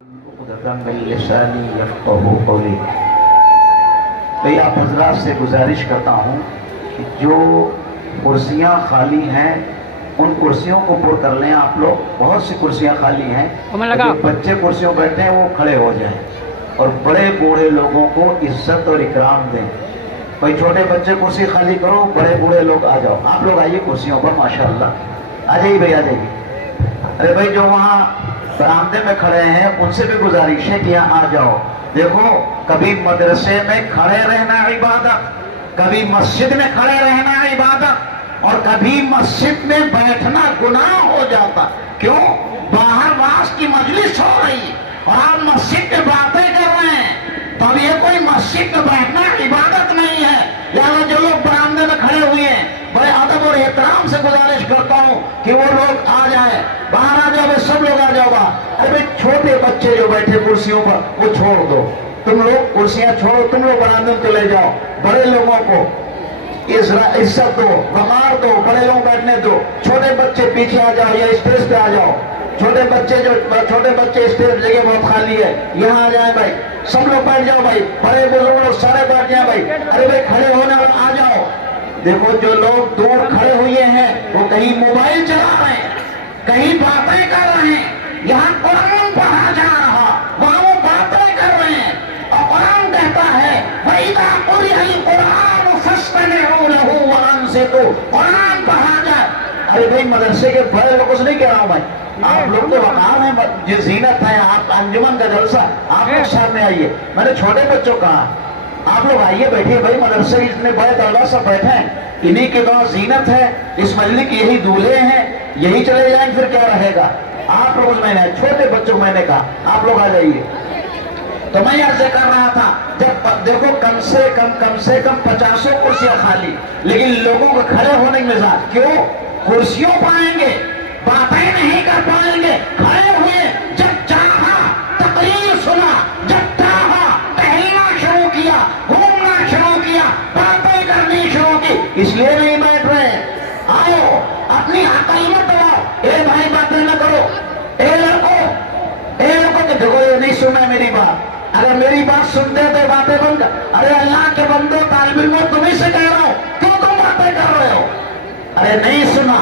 میں آپ حضرات سے گزارش کرتا ہوں کہ جو کرسیاں خالی ہیں ان کرسیوں کو پر کر لیں آپ لوگ. بہت سی کرسیاں خالی ہیں, جو بچے کرسیوں بیٹھے ہیں وہ کھڑے ہو جائیں اور بڑے بوڑھے لوگوں کو عزت اور اکرام دیں. بھائی چھوٹے بچے کرسی خالی کرو, بڑے بوڑھے لوگ آ جاؤ. آپ لوگ آئیے کرسیوں پر, ماشاءاللہ آ جائیے بھائی, آ جائیے. ارے بھائی جو وہاں برآمدے میں کھڑے ہیں ان سے بھی گزارش ہے کہ یہاں آ جاؤ. دیکھو, کبھی مدرسے میں کھڑے رہنا عبادت, کبھی مسجد میں کھڑے رہنا عبادت, اور کبھی مسجد میں بیٹھنا گناہ ہو جاتا. کیوں؟ باہر واعظ کی مجلس ہو رہی اور آپ مسجد میں باتیں کر رہے ہیں, تو اب یہ کوئی مسجد میں بیٹھنا عبادت نہیں ہے. یہاں جو لوگ برآمدے میں کھڑے ہوئے ہیں, بڑے ادب اور احترام سے گزارش کرتا ہوں کہ وہ لوگ آ جائیں, باہر آ جاؤ. سب لوگ آ جاؤ باہر. ابھی چھوٹے بچے جو بیٹھے کرسیوں پر وہ چھوڑ دو, تم لوگ کرسیاں چھوڑو, تم لوگ برآمدے میں چلے جاؤ. بڑے لوگوں کو عزت دو, وقار دو, بڑے لوگ بیٹھنے دو. چھوٹے بچے پیچھے آ جاؤ یا اسٹیج پہ آ جاؤ. چھوٹے بچے اسٹیج جگہ بہت خالی ہے, یہاں آ جائیں بھائی. سب لوگ بیٹھ جاؤ بھائی, بڑے بزرگ لوگ سارے بیٹھ جائیں بھائی. ارے بھائی کھڑے ہونے والے آ جاؤ. دیکھو جو لوگ دور کھڑے ہوئے ہیں وہ کہیں موبائل چلا رہے ہیں, کہیں باتیں کر رہے ہیں. یہاں قرآن پڑھا جا رہا, وہاں وہ باتیں کر رہے ہیں. اور قرآن کہتا ہے وَإِذَا قُرِئَ الْقُرْآنُ فَاسْتَمِعُوا لَهُ وَأَنصِتُوا. قرآن پڑھا جائے. ارے بھائی مدرسے کے بڑے لوگوں سے نہیں کہہ رہا ہوں بھائی, آپ لوگ تو وقار ہیں, جو زینت ہے, آپ انجمن کا جلسہ, آپ لوگ سامنے آئیے. میں نے چھوٹے بچوں کہا آپ لوگ آئیے, بیٹھیے بھائی. مدرسے اتنے بڑے طلبہ سب بیٹھے ہیں, انہی کے بعد زینت ہے اس مجلس کی, یہی دولہے ہیں, یہی چلے جائیں پھر کیا رہے گا. آپ لوگ, میں نے چھوٹے بچوں کو میں نے کہا آپ لوگ آ جائیے. تو میں عرض کر رہا تھا, جب دیکھو کم سے کم 50 کرسیاں خالی, لیکن لوگوں کو کھڑے ہونے کی مزاج. کیوں؟ کرسیوں پائیں گے, باتیں نہیں کر پائیں گے. کھڑے ہوئے, جب چاہا تقریر سنا, جب چاہا ٹہلنا شروع کیا, گھومنا شروع کیا, باتیں کرنی شروع کی. اس لیے نہیں بیٹھ رہے. آؤ اپنی عقل مت دباؤ. اے بھائی باتیں نہ کرو, اے لڑکو کہ دیکھو یہ نہیں سنا میری بات. اگر میری بات سنتے تو باتیں بند کر. ارے اللہ کے بندو, طالب علموں, تمہیں سے کہہ رہا ہوں, کیوں تم باتیں کر رہے ہو؟ ارے نہیں سنا,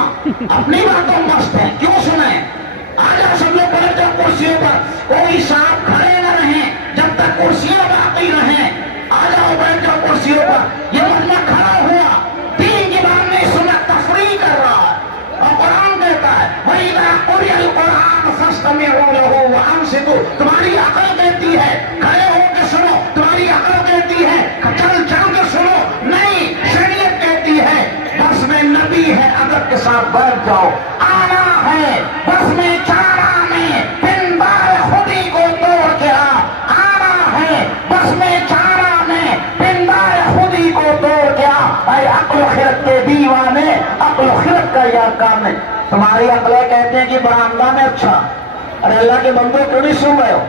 اپنی باتوں مست ہیں, کیوں سنیں؟ آ جاؤ سب لوگ بیٹھ جاؤ کرسیوں پر. کوئی صاحب کھڑے نہ رہیں جب تک کرسیاں باقی رہیں. آ جاؤ بیٹھ جاؤ کرسیوں پر. یہ مجمع کھڑا ہوا, دین کی بات نہیں سنا, تفریح کر رہا ہے. اور قرآن کہتا ہے وَإِذَا قُرِئَ الْقُرْآنُ فَاسْتَمِعُوا لَهُ وَأَنصِتُوا. تمہاری عقل کہتی ہے کھڑے ہو کے سنو, تمہاری عقل کہتی ہے چل کے سنو. نہیں, شریعت کہتی ہے بس میں نبی ہے, ادب کے ساتھ بیٹھ جاؤ. آنا ہے بس میں چارہ میں پنبال خودی کو توڑ کے آنا ہے بس میں چارہ میں پنبال خودی کو توڑ کے اے عقل و خرد کے دیوانے, عقل و خرد کا یہ کام ہے. تمہاری عقلیں کہتے ہیں کہ برآمدہ میں اچھا. ارے اللہ کے بندوں کیوں نہیں سن رہے ہو؟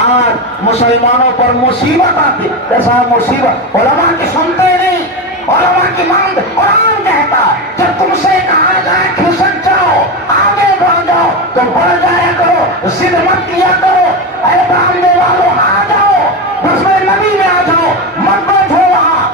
آج مسلمانوں پر مصیبت آتی, ایسا مصیبت علماء کی سنتے نہیں, علماء کی مانگ. قرآن کہتا ہے جب تم سے کہا جائے کھسک جاؤ, آگے بڑھ جاؤ, تو بڑھ جایا کرو, ضد مت کیا کرو. اے برآمدے والوں آ جاؤ, بس میں نبی میں آ جاؤ, مت بیٹھو وہاں.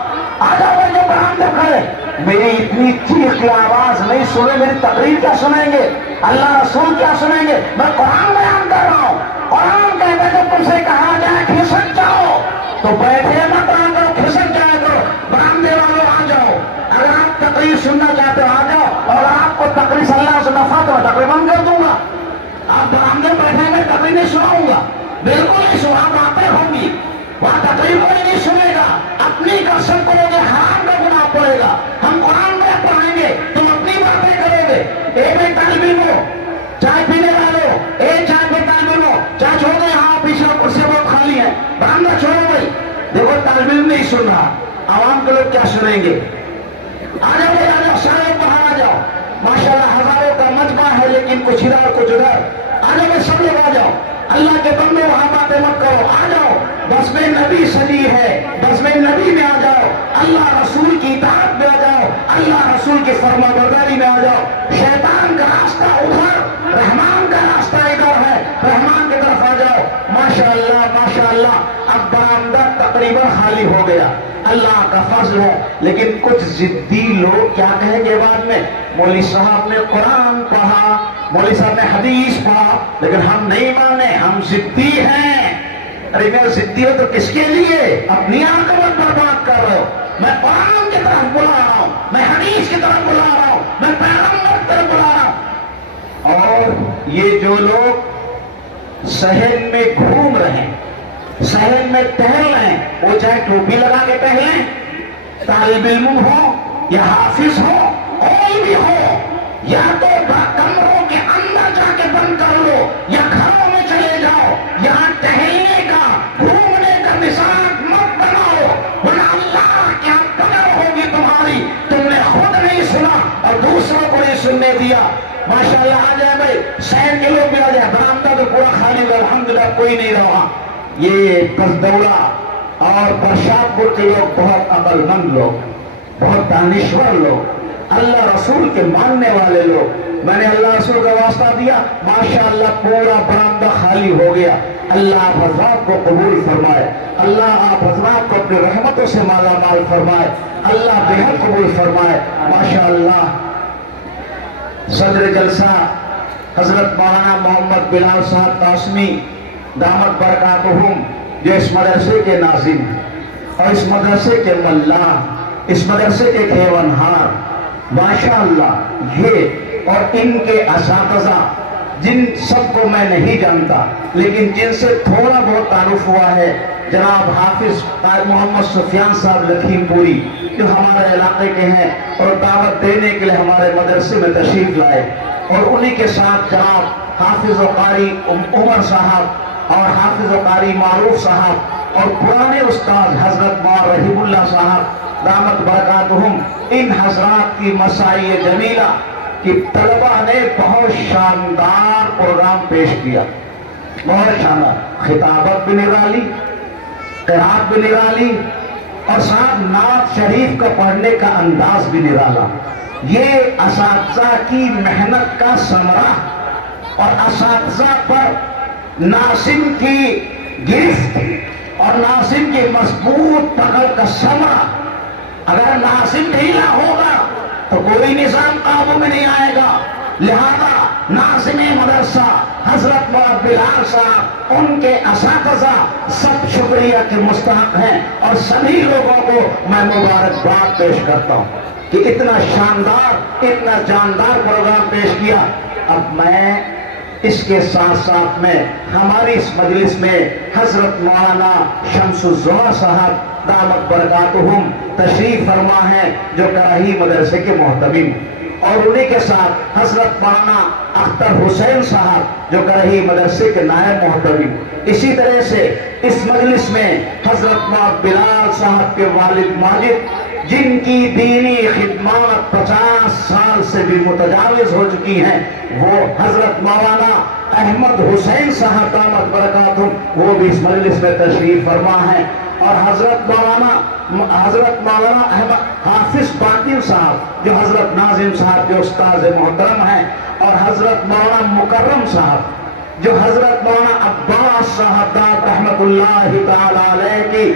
آ جاؤ جو برآمدے کھڑے. میری اتنی چیخ کی آواز نہیں سنے, میری تقریر کیا سنیں گے, اللہ رسول کیا سنیں گے؟ میں قرآن بیان کر رہا ہوں. قرآن کہتا ہے جب تم سے کہا جائے کھسک جاؤ تو بیٹھے مت رہا کرو, کھسک جایا کرو. برآمدے والوں آ جاؤ. اگر آپ تقریر سننا چاہتے ہو آ جاؤ, اور آپ کو تقریر سے اللہ سے نفع تو تقریر بند کر دوں گا. آپ برآمدے بیٹھے میں تقریر نہیں سناؤں گا, بالکل نہیں سنا. باتیں ہوں گی وہاں, تقریر کوئی نہیں سنے گا. اپنی قسم کرو گے حرام کا گناہ پڑے گا. ہم قرآن میں پڑھائیں گے, تم اپنی باتیں کرو گے. ایک طالب علم ہو, چائے پینے والے ہو, ایک چائے پہ طالب علم ہو, چائے چھوڑ دو, یہاں پیچھے کرسی بہت خالی ہے, برآمدہ چھوڑو بھائی. دیکھو طالب علم نہیں سن رہا, عوام کے لوگ کیا سنیں گے؟ آ جاؤ بھائی, آ جاؤ, سارے باہر آ جاؤ. ماشاءاللہ ہزاروں کا مجمع ہے, لیکن کچھ ادھر کچھ ادھر. آ جاؤ بھائی, سب لوگ آ جاؤ. اللہ کے بندے وہاں باتیں مت کرو, آ جاؤ. بس میں نبی سجی ہے, بس میں نبی میں آ جاؤ. اللہ رسول کی اطاعت میں آ جاؤ, اللہ رسول کی فرما برداری میں آ جاؤ. شیطان کا راستہ ادھر, رحمان کا راستہ ادھر ہے, رحمان کی طرف آ جاؤ. تقریباً خالی ہو گیا، اللہ کا فضل ہے۔ لیکن کچھ ضدی لوگ کیا کہیں گے بعد میں، مولوی صاحب نے قرآن پڑھا، مولوی صاحب نے حدیث پڑھا، لیکن ہم نہیں مانے، ہم ضدی ہیں۔ ارے میں ضدی ہو تو کس کے لیے؟ اپنی عاقبت برباد کر رہے ہو۔ میں قرآن کی طرف بلا رہا ہوں، میں حدیث کی طرف بلا رہا ہوں، میں پیغمبر کی طرف بلا رہا ہوں۔ اور یہ جو لوگ صحن میں گھوم رہے ہیں، صحن میں ٹہل رہے ہیں، وہ چاہے ٹوپی لگا کے ٹہلیں، طالب علم ہو یا حافظ ہو، کوئی بھی ہو، یا تو کمروں کے اندر جا کے بند کر لو یا گھروں میں چلے جاؤ، یہاں ٹہلنے کا گھومنے کا مزاج مت بناؤ، ورنہ اللہ کیا قدر ہوگی تمہاری، تم نے خود نہیں سنا اور دوسروں کو نہیں سننے دیا۔ ماشاءاللہ آ جائے بھائی، شہر کے لوگ بھی آ جائے، برآمدہ تو پورا خالی ہوا، الحمدللہ کوئی نہیں رہا۔ یہ پسدولہ اور برشاد پور کے لوگ بہت عقل مند لوگ، بہت دانشور لوگ، اللہ رسول کے ماننے والے لوگ، میں نے اللہ رسول کا واسطہ دیا، ماشاءاللہ پورا برآمدہ خالی ہو گیا۔ اللہ آپ حضرات کو قبول فرمائے، اللہ آپ حضرات کو اپنی رحمتوں سے مالا مال فرمائے، اللہ بہت قبول فرمائے۔ ماشاءاللہ صدر جلسہ حضرت مولانا محمد بلال صاحب قاسمی دامت برکاتہم، جو اس مدرسے کے ناظم اور اس مدرسے کے ملا، اس مدرسے کے کھیونہار، ماشاءاللہ یہ اور ان کے اساتذہ، جن سب کو میں نہیں جانتا لیکن جن سے تھوڑا بہت تعارف ہوا ہے، جناب حافظ قائد محمد سفیان صاحب لکھیم پوری، جو ہمارے علاقے کے ہیں اور دعوت دینے کے لیے ہمارے مدرسے میں تشریف لائے، اور انہی کے ساتھ جناب حافظ و قاری عمر صاحب اور حافظ و قاری معروف صاحب اور پرانے استاد حضرت مولانا رحیم اللہ صاحب دامت برکاتہم، ان حضرات کی مسائی جمیلہ کہ طلبہ نے بہت شاندار پروگرام پیش کیا، بہت شاندار، خطابت بھی نرالی، قرات بھی نرالی، اور ساتھ نعت شریف کا پڑھنے کا انداز بھی نرالا۔ یہ اساتذہ کی محنت کا ثمرہ اور اساتذہ پر ناظم کی گرفت اور ناظم کی مضبوط پکڑ کا ثمرہ۔ اگر ناظم ڈھیلا ہوگا تو کوئی نظام قابو میں نہیں آئے گا، لہذا ناظم مدرسہ حضرت مولانا بلال صاحب، ان کے اساتذہ سب شکریہ کے مستحق ہیں، اور سبھی لوگوں کو میں مبارکباد پیش کرتا ہوں کہ اتنا شاندار، اتنا جاندار پروگرام پیش کیا۔ اب میں اس کے ساتھ ساتھ میں ہماری اس مجلس میں حضرت مولانا شمس الزہا صاحب دامت برکاتہم تشریف فرما ہے، جو کراہی مدرسے کے محتمم، اور انہی کے ساتھ حضرت مولانا اختر حسین صاحب، جو کراہی مدرسے کے نائب محتمم۔ اسی طرح سے اس مجلس میں حضرت مولانا بلال صاحب کے والد ماجد، جن کی دینی خدمات 50 سال سے بھی متجاوز ہو چکی ہیں، وہ حضرت مولانا احمد حسین صاحب دامت برکاتہم، وہ بھی اس مجلس میں تشریف فرما ہے، اور حضرت مولانا احمد حافظ باطن صاحب، جو حضرت ناظم صاحب کے استاذ محترم ہیں، اور حضرت مولانا مکرم صاحب، جو حضرت مولانا عباس صاحب رحمت اللہ تعالی علیہ کی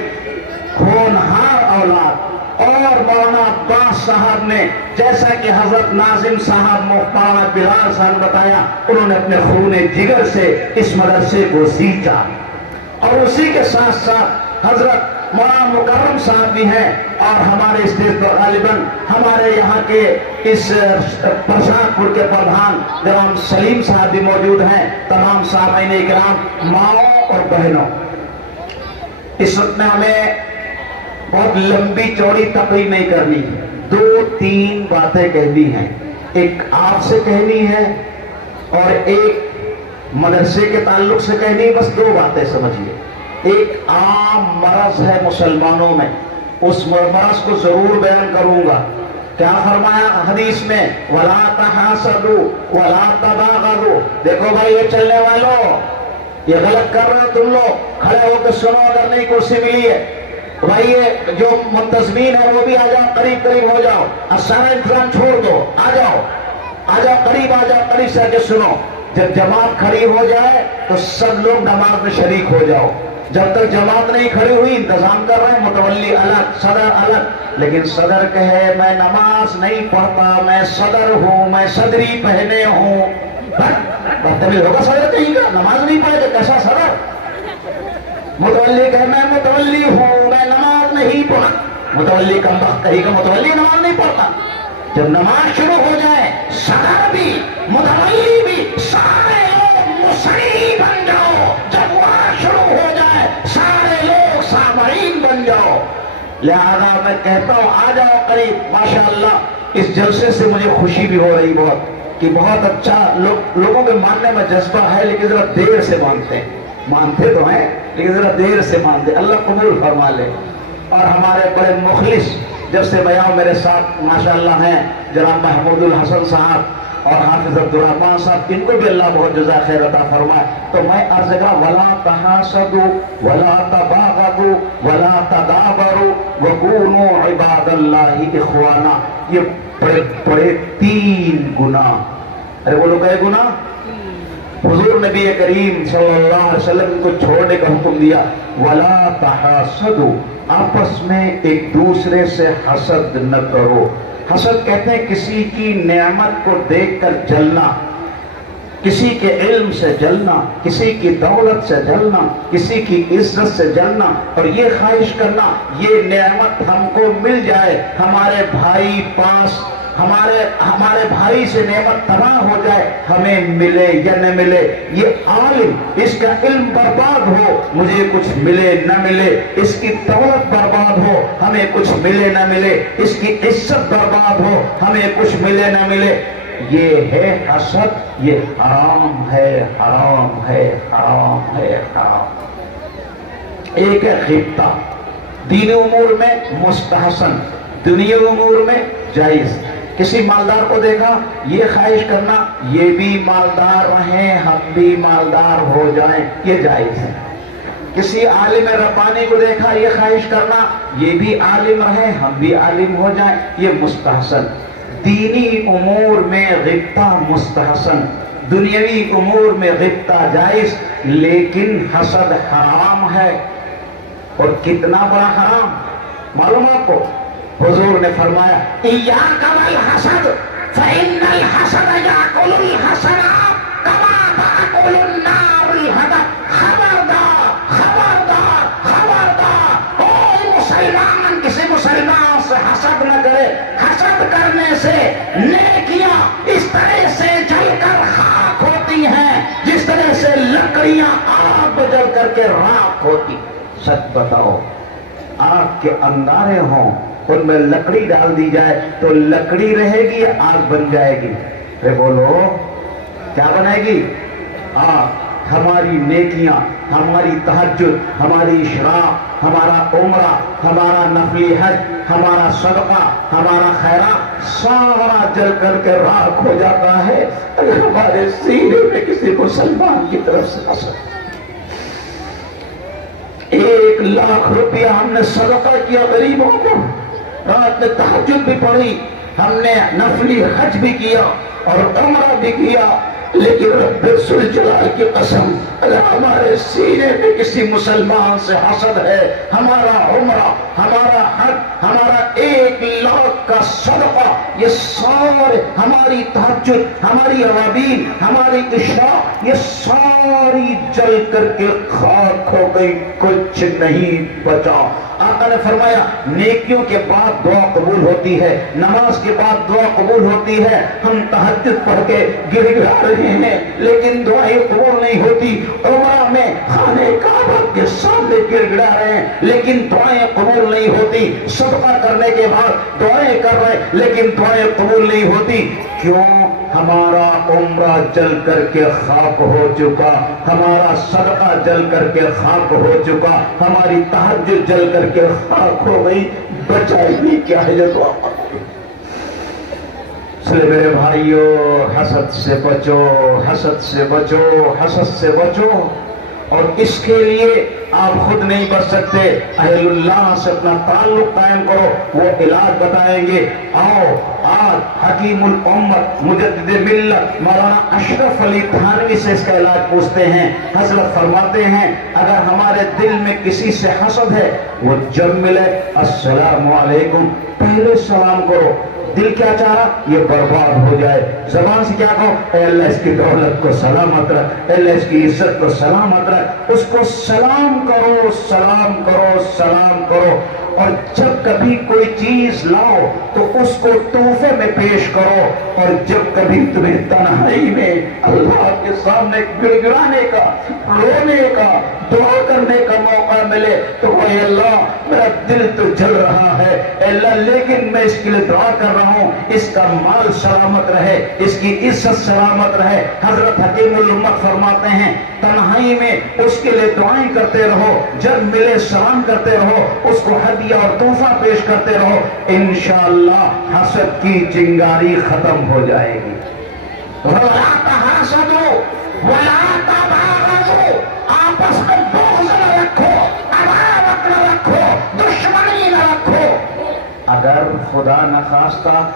ہونہار اولاد، اور مولانا عباس صاحب نے، جیسا کہ حضرت ناظم صاحب مولانا بلال صاحب بتایا، انہوں نے اپنے خون جگر سے اس مدرسے کو سینچا، اور اسی کے ساتھ ساتھ حضرت مولانا مکرم صاحب بھی ہیں، اور ہمارے اسٹیج پر غالباً ہمارے یہاں کے اس پرشاد پور کے پردھان جناب سلیم صاحب بھی موجود ہیں۔ تمام سامعین اکرام، ماؤں اور بہنوں، اس وقت میں ہمیں بہت لمبی چوڑی تقریر نہیں کرنی، 2-3 باتیں کہنی ہیں، ایک آپ سے کہنی ہے اور ایک مدرسے کے تعلق سے کہنی ہے، بس 2 باتیں سمجھیے۔ ایک عام مرض ہے مسلمانوں میں، اس مرض کو ضرور بیان کروں گا۔ کیا فرمایا حدیث میں؟ وَلَا تَحَاسَدُوا وَلَا تَبَاغَضُوا۔ دیکھو بھائی یہ چلنے والوں، یہ غلط کر رہے ہو تم لوگ، کھڑے ہو کے سنو، اگر نہیں کرسی ملی ہے بھائی، یہ جو منتظمین ہے وہ بھی آ جاؤ، قریب ہو جاؤ، سارا انتظام چھوڑ دو، آ جاؤ قریب، آ جاؤ قریب سے آ کے سنو۔ جب جماعت کھڑی ہو جائے تو سب لوگ نماز میں شریک ہو جاؤ، جب تک جماعت نہیں کھڑی ہوئی انتظام کر رہے ہیں، متولی الگ، صدر الگ، لیکن صدر کہے میں نماز نہیں پڑھتا، میں صدر ہوں، میں صدری پہنے ہوں، بدتمیز ہوگا صدر کہیں کا، نماز نہیں پڑھے تو کیسا صدر؟ متولی کہے میں متولی ہوں، میں نماز نہیں پڑھتا، متولی کا وقت کہیں کا متولی نماز نہیں پڑھتا۔ جب نماز شروع ہو جائے صدر بھی متولی بھی سارے لوگ مسری بن جاؤ، جب وہاں شروع ہو جائے سارے لوگ سامعین بن جاؤ۔ لہذا میں کہتا ہوں آ جاؤ قریب، ماشاءاللہ اس جلسے سے مجھے خوشی بھی ہو رہی بہت کہ بہت اچھا لوگوں کے ماننے میں جذبہ ہے، لیکن ذرا دیر سے مانتے ہیں، مانتے تو ہیں لیکن ذرا دیر سے مانتے، اللہ قبول فرما لے۔ اور ہمارے بڑے مخلص جب سے بیان میرے ساتھ ماشاءاللہ ہیں جناب محمود الحسن صاحب اور حافظ عبدالرحمن صاحب، ان کو بھی اللہ بہت جزا خیر عطا فرمائے۔ تو میں عرض کرا ولا تحاسدوا ولا تباغضوا ولا تدابروا وكونوا عباد اللہ اخوانا، یہ بڑے 3 گناہ، ارے بولو کئے گناہ؟ حضور نبی کریم صلی اللہ علیہ وسلم کو چھوڑنے کا حکم دیا، ولا تحاسدوا، آپس میں ایک دوسرے سے حسد نہ کرو۔ حسد کہتے ہیں کسی کی نعمت کو دیکھ کر جلنا، کسی کے علم سے جلنا، کسی کی دولت سے جلنا، کسی کی عزت سے جلنا، اور یہ خواہش کرنا یہ نعمت ہم کو مل جائے، ہمارے بھائی پاس، ہمارے بھائی سے نعمت تباہ ہو جائے، ہمیں ملے یا نہ ملے، یہ عالم اس کا علم برباد ہو، مجھے کچھ ملے نہ ملے، اس کی دولت برباد ہو، ہمیں کچھ ملے نہ ملے، اس کی عزت برباد ہو، ہمیں کچھ ملے نہ ملے، یہ ہے حسد، یہ حرام ہے، حرام ہے، حرام ہے، حرام۔ ایک ہے غیبت، دینی امور میں مستحسن، دنیاوی امور میں جائز۔ کسی مالدار کو دیکھا یہ خواہش کرنا یہ بھی مالدار رہیں ہم بھی مالدار ہو جائیں، یہ جائز ہے۔ کسی عالم ربانی کو دیکھا یہ خواہش کرنا یہ بھی عالم رہیں ہم بھی عالم ہو جائیں، یہ مستحسن۔ دینی امور میں غیبت مستحسن، دنیاوی امور میں غیبت جائز، لیکن حسد حرام ہے، اور کتنا بڑا حرام معلوم آپ کو؟ حضور نے فرمایا ایاک والحسد فإن الحسد یأکل الحسن کما تأکل النار الحطب۔ خبردار خبردار خبردار، کوئی مسلمان کسی مسلمان سے حسد نہ کرے، حسد کرنے سے نیکیاں اس طرح سے جل کر خاک ہوتی ہیں جس طرح سے لکڑیاں آگ جل کر کے راکھ ہوتی۔ سچ بتاؤ، آگ کے انگارے ہوں ان میں لکڑی ڈال دی جائے تو لکڑی رہے گی یا آگ بن جائے گی؟ بولو کیا بنے گی؟ ہماری نیکیاں، ہماری تہجد، ہماری اشراق، ہمارا عمرہ، ہمارا نفلی حج، ہمارا صدقہ، ہمارا خیرات سارا جل کر کے راکھ ہو جاتا ہے اگر ہمارے سینے میں کسی مسلمان کی طرف سے حسد۔ 1,00,000 روپیہ ہم نے صدقہ کیا غریبوں کو، رات میں تہجد بھی پڑھی، ہم نے نفلی حج بھی کیا اور عمرہ بھی کیا، لیکن رب ذوالجلال کی قسم اگر ہمارے سینے میں کسی مسلمان سے حسد ہے، ہمارا عمرہ، ہمارا حج، ہمارا 1,00,000 کا صدقہ، یہ سارے ہماری تہجد، ہماری اوابین، ہماری اشراق، یہ ساری جل کر کے خاک ہو گئی، کچھ نہیں بچا۔ آقا نے فرمایا نیکیوں کے بعد دعا قبول ہوتی ہے، نماز کے بعد دعا قبول ہوتی ہے۔ ہم تہجد پڑھ کے گر گڑا رہے ہیں لیکن دعائیں قبول نہیں ہوتی، عمرہ میں خانہ کعبہ کے سامنے گر گڑا رہے ہیں لیکن دعائیں قبول نہیں ہوتی، صدقہ کرنے کے بعد دعائیں کر رہے لیکن دعائیں قبول نہیں ہوتی۔ کیوں؟ ہمارا عمرہ جل کر کے خاک ہو چکا، ہمارا صدقہ جل کر کے خاک ہو چکا، ہماری تہجد جل کر کے خاک ہو گئی، بچائی بھی کیا ہے جو دعا کرو۔ اس لیے میرے بھائیو حسد سے بچو، حسد سے بچو، حسد سے بچو، اور اس کے لیے آپ خود نہیں بچ سکتے، اہل اللہ سے اپنا تعلق قائم کرو، وہ علاج بتائیں گے۔ آؤ آج حکیم الامت مجدد ملت مولانا اشرف علی تھانوی سے اس کا علاج پوچھتے ہیں. حضرت فرماتے ہیں اگر ہمارے دل میں کسی سے حسد ہے وہ جب ملے السلام علیکم پہلے سلام کرو. دل کیا چاہ رہا یہ برباد ہو جائے, زبان سے کیا کہو اے اللہ اس کی دولت کو سلامت رکھ, اے اللہ اس کی عزت کو سلامت رکھ. اس کو سلام کرو سلام کرو سلام کرو. اور جب کبھی کوئی چیز لاؤ تو اس کو تحفے میں پیش کرو. اور جب کبھی تمہیں تنہائی میں اللہ کے سامنے گڑگڑانے کا, رونے کا, دعا کرنے کا موقع ملے تو اے اللہ میرا دل تو جل رہا ہے اے اللہ, لیکن میں اس کے لیے دعا کر رہا ہوں اس کا مال سلامت رہے, اس کی عزت سلامت رہے. حضرت حکیم الامت فرماتے ہیں تنہائی میں اس کے لیے دعائیں کرتے رہو, جب ملے سلام کرتے رہو, اس کو ہدیہ اور تحفہ پیش کرتے رہو, انشاءاللہ حسد کی چنگاری ختم ہو جائے گی. وَلَا تَحَاسَدُوا وَلَا تَبَاغَضُوا, آپس میں بغض نہ رکھو, عداوت نہ رکھو, دشمنی نہ رکھو. اگر خدا نخواستہ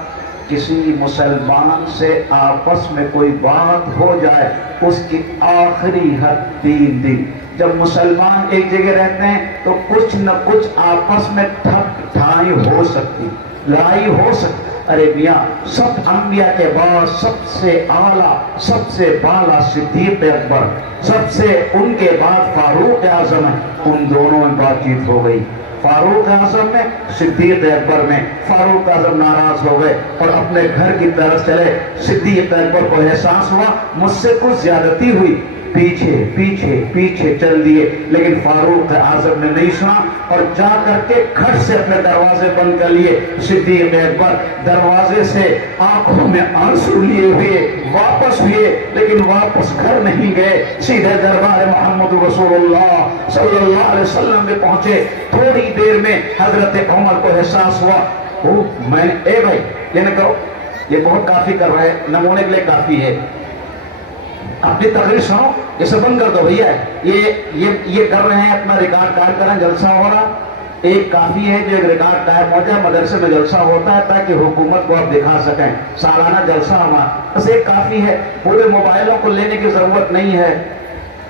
کسی مسلمان سے آپس میں کوئی بات ہو جائے, اس کی آخری حد 3 دن. جب مسلمان ایک جگہ رہتے ہیں تو کچھ نہ کچھ آپس میں ٹھک ٹھائی ہو سکتی, لڑائی ہو سکتی. ارے میاں سب انبیاء کے بعد سب سے اعلیٰ سب سے بالا صدیق اکبر, سب سے ان کے بعد فاروق اعظم ہے, ان دونوں میں بات چیت ہو گئی. فاروق اعظم میں صدیق اکبر میں. فاروق اعظم ناراض ہو گئے اور اپنے گھر کی طرف چلے. صدیق اکبر کو احساس ہوا مجھ سے کچھ زیادتی ہوئی, پیچھے پیچھے پیچھے چل دیے, لیکن فاروق اعظم نے نہیں سنا اور جا کر کے کھٹ سے اپنے دروازے بند کر لیے. صدیق اکبر دروازے سے آنکھوں میں آنسو لیے ہوئے واپس ہوئے, لیکن واپس گھر نہیں گئے, سیدھے دربار محمد رسول اللہ صلی اللہ علیہ وسلم میں پہنچے. تھوڑی دیر میں حضرت عمر کو احساس ہوا میں اے بھائی یہ نہ کرو, یہ بہت کافی کر رہے, نمونے کے لیے کافی ہے, اپنی تقریر سنو, یہ سب بند کر دو بھیا, یہ کر رہے ہیں اپنا ریکارڈ قائم کریں, جلسہ ہو رہا. ایک کافی ہے جو ایک ریکارڈ قائم ہو جائے, مدرسے میں جلسہ ہوتا ہے تاکہ حکومت کو آپ دکھا سکیں, سالانہ جلسہ ہوا, بس ایک کافی ہے, پورے موبائلوں کو لینے کی ضرورت نہیں ہے.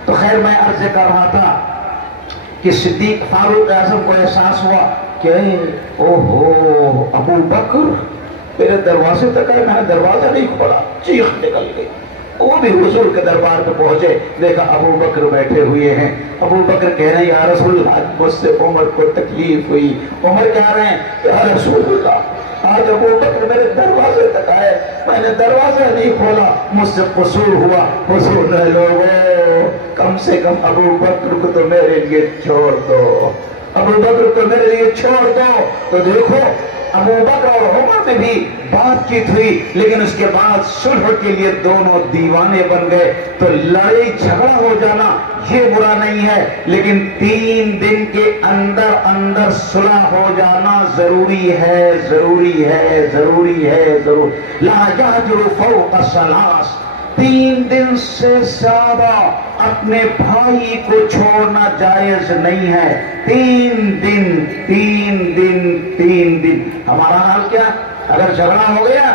تو خیر میں عرض کر رہا تھا کہ صدیق فاروق اعظم کو احساس ہوا کہ اوہو ابو بکر میرے دروازے تک آئے, میں نے دروازہ نہیں کھولا, چیخ نکل گئی. وہ بھی حضور کے دربار پہ پہنچے, دیکھا ابو بکر بیٹھے ہوئے ہیں. ابو بکر کہہ رہے ہیں یا رسول اللہ مجھ سے عمر کو تکلیف ہوئی. عمر کہہ رہے ہیں یا رسول اللہ آج ابو بکر میرے دروازے تک آئے, میں نے دروازہ نہیں کھولا, مجھ سے قصور ہوا. حضور نے لوگوں کم سے کم ابو بکر کو تو میرے لیے چھوڑ دو, ابو بکر کو میرے لیے چھوڑ دو. تو دیکھو ابو بکر اور عمر میں بھی بات چیت ہوئی, لیکن اس کے بعد صلح کے لیے دونوں دیوانے بن گئے. تو لڑائی جھگڑا ہو جانا یہ برا نہیں ہے, لیکن 3 دن کے اندر اندر صلح ہو جانا ضروری ہے, ضروری ہے, ضروری ہے, ضرور. لا یحجر فوق ثلاث, 3 دن سے زیادہ اپنے بھائی کو چھوڑنا جائز نہیں ہے. 3 دن 3 دن 3 دن. ہمارا حال کیا, اگر جھگڑا ہو گیا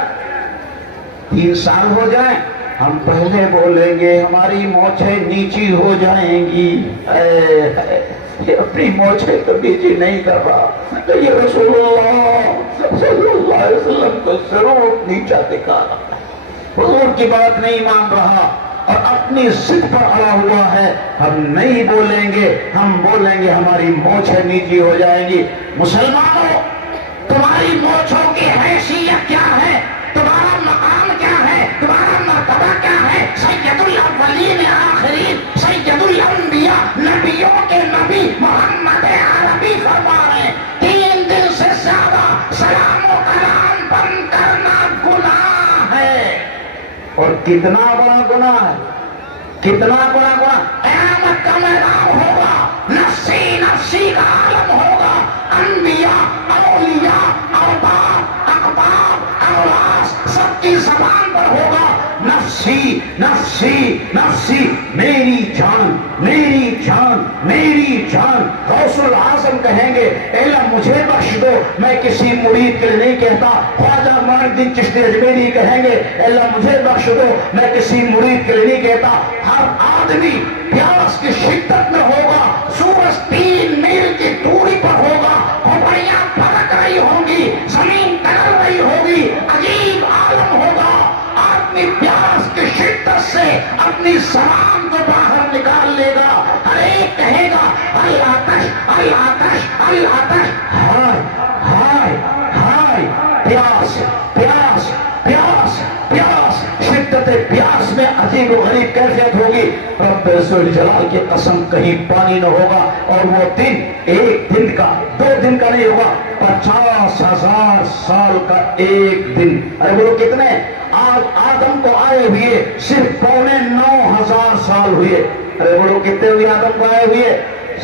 3 سال ہو جائیں, ہم پہلے بولیں گے ہماری مونچھیں نیچی ہو جائیں گی. یہ اپنی مونچھیں تو نیچی نہیں کر رہا, تو یہ رسول اللہ صلی اللہ علیہ وسلم کو ضرور نیچا دکھا رہا, حضور کی بات نہیں مان رہا اور اپنی ضد پر اڑا ہوا ہے. ہم نہیں بولیں گے, ہم بولیں گے ہماری مونچھیں نیچی ہو جائیں گی. مسلمانوں تمہاری مونچھوں کی حیثیت کیا ہے, تمہارا مقام کیا ہے, تمہارا مرتبہ کیا ہے؟ سید الاولین آخرین, سید الانبیاء, نبیوں کے نبی محمد عربی فرما رہے ہیں 3 دن سے زیادہ سلام و کلام بند کرنا گناہ ہے. اور کتنا بڑا گناہ ہے, کتنا بڑا گناہ. قیامت کا میدان ہوگا, نفسی نفسی کا عالم ہوگا, انبیاء, اولیاء, احباب, احباب, اولاس سب کی زبان پر ہوگا نفسی نفسی نفسی، میری جان میری جان میری جان۔ غوث الاعظم کہیں گے اے اللہ مجھے بخش دو، میں کسی مرید کے لیے نہیں کہتا۔ خواجہ معین الدین چشتی اجمیری کہیں گے اے اللہ مجھے بخش دو، میں کسی مرید کے لیے نہیں کہتا۔ ہر آدمی پیاس کی شدت میں ہوگا، سورج 3 میل کی دوری پر ہوگا، کھوپڑیاں پھٹک رہی ہوں گی، زمین ٹکر رہی ہوگی، عجیب عالم ہوگا۔ آدمی پیاس کی شدت سے اپنی زبان کو باہر نکال لے گا، ہر ایک کہے گا الآتش الآتش الآتش، ہائے ہائے ہائے، پیاس پیاس پیاس پیاس، شدت پیاس میں عجیب و غریب کیفیت ہوگی۔ رب عز و جلال کی قسم کہیں پانی نہ ہوگا، اور وہ دن 1 دن کا 2 دن کا نہیں ہوگا، 50,000 سال کا 1 دن۔ ارے بولو کتنے؟ آج آدم کو آئے ہوئے صرف 9,900 سال ہوئے۔ ارے بولو کتنے ہوئے آدم کو آئے ہوئے؟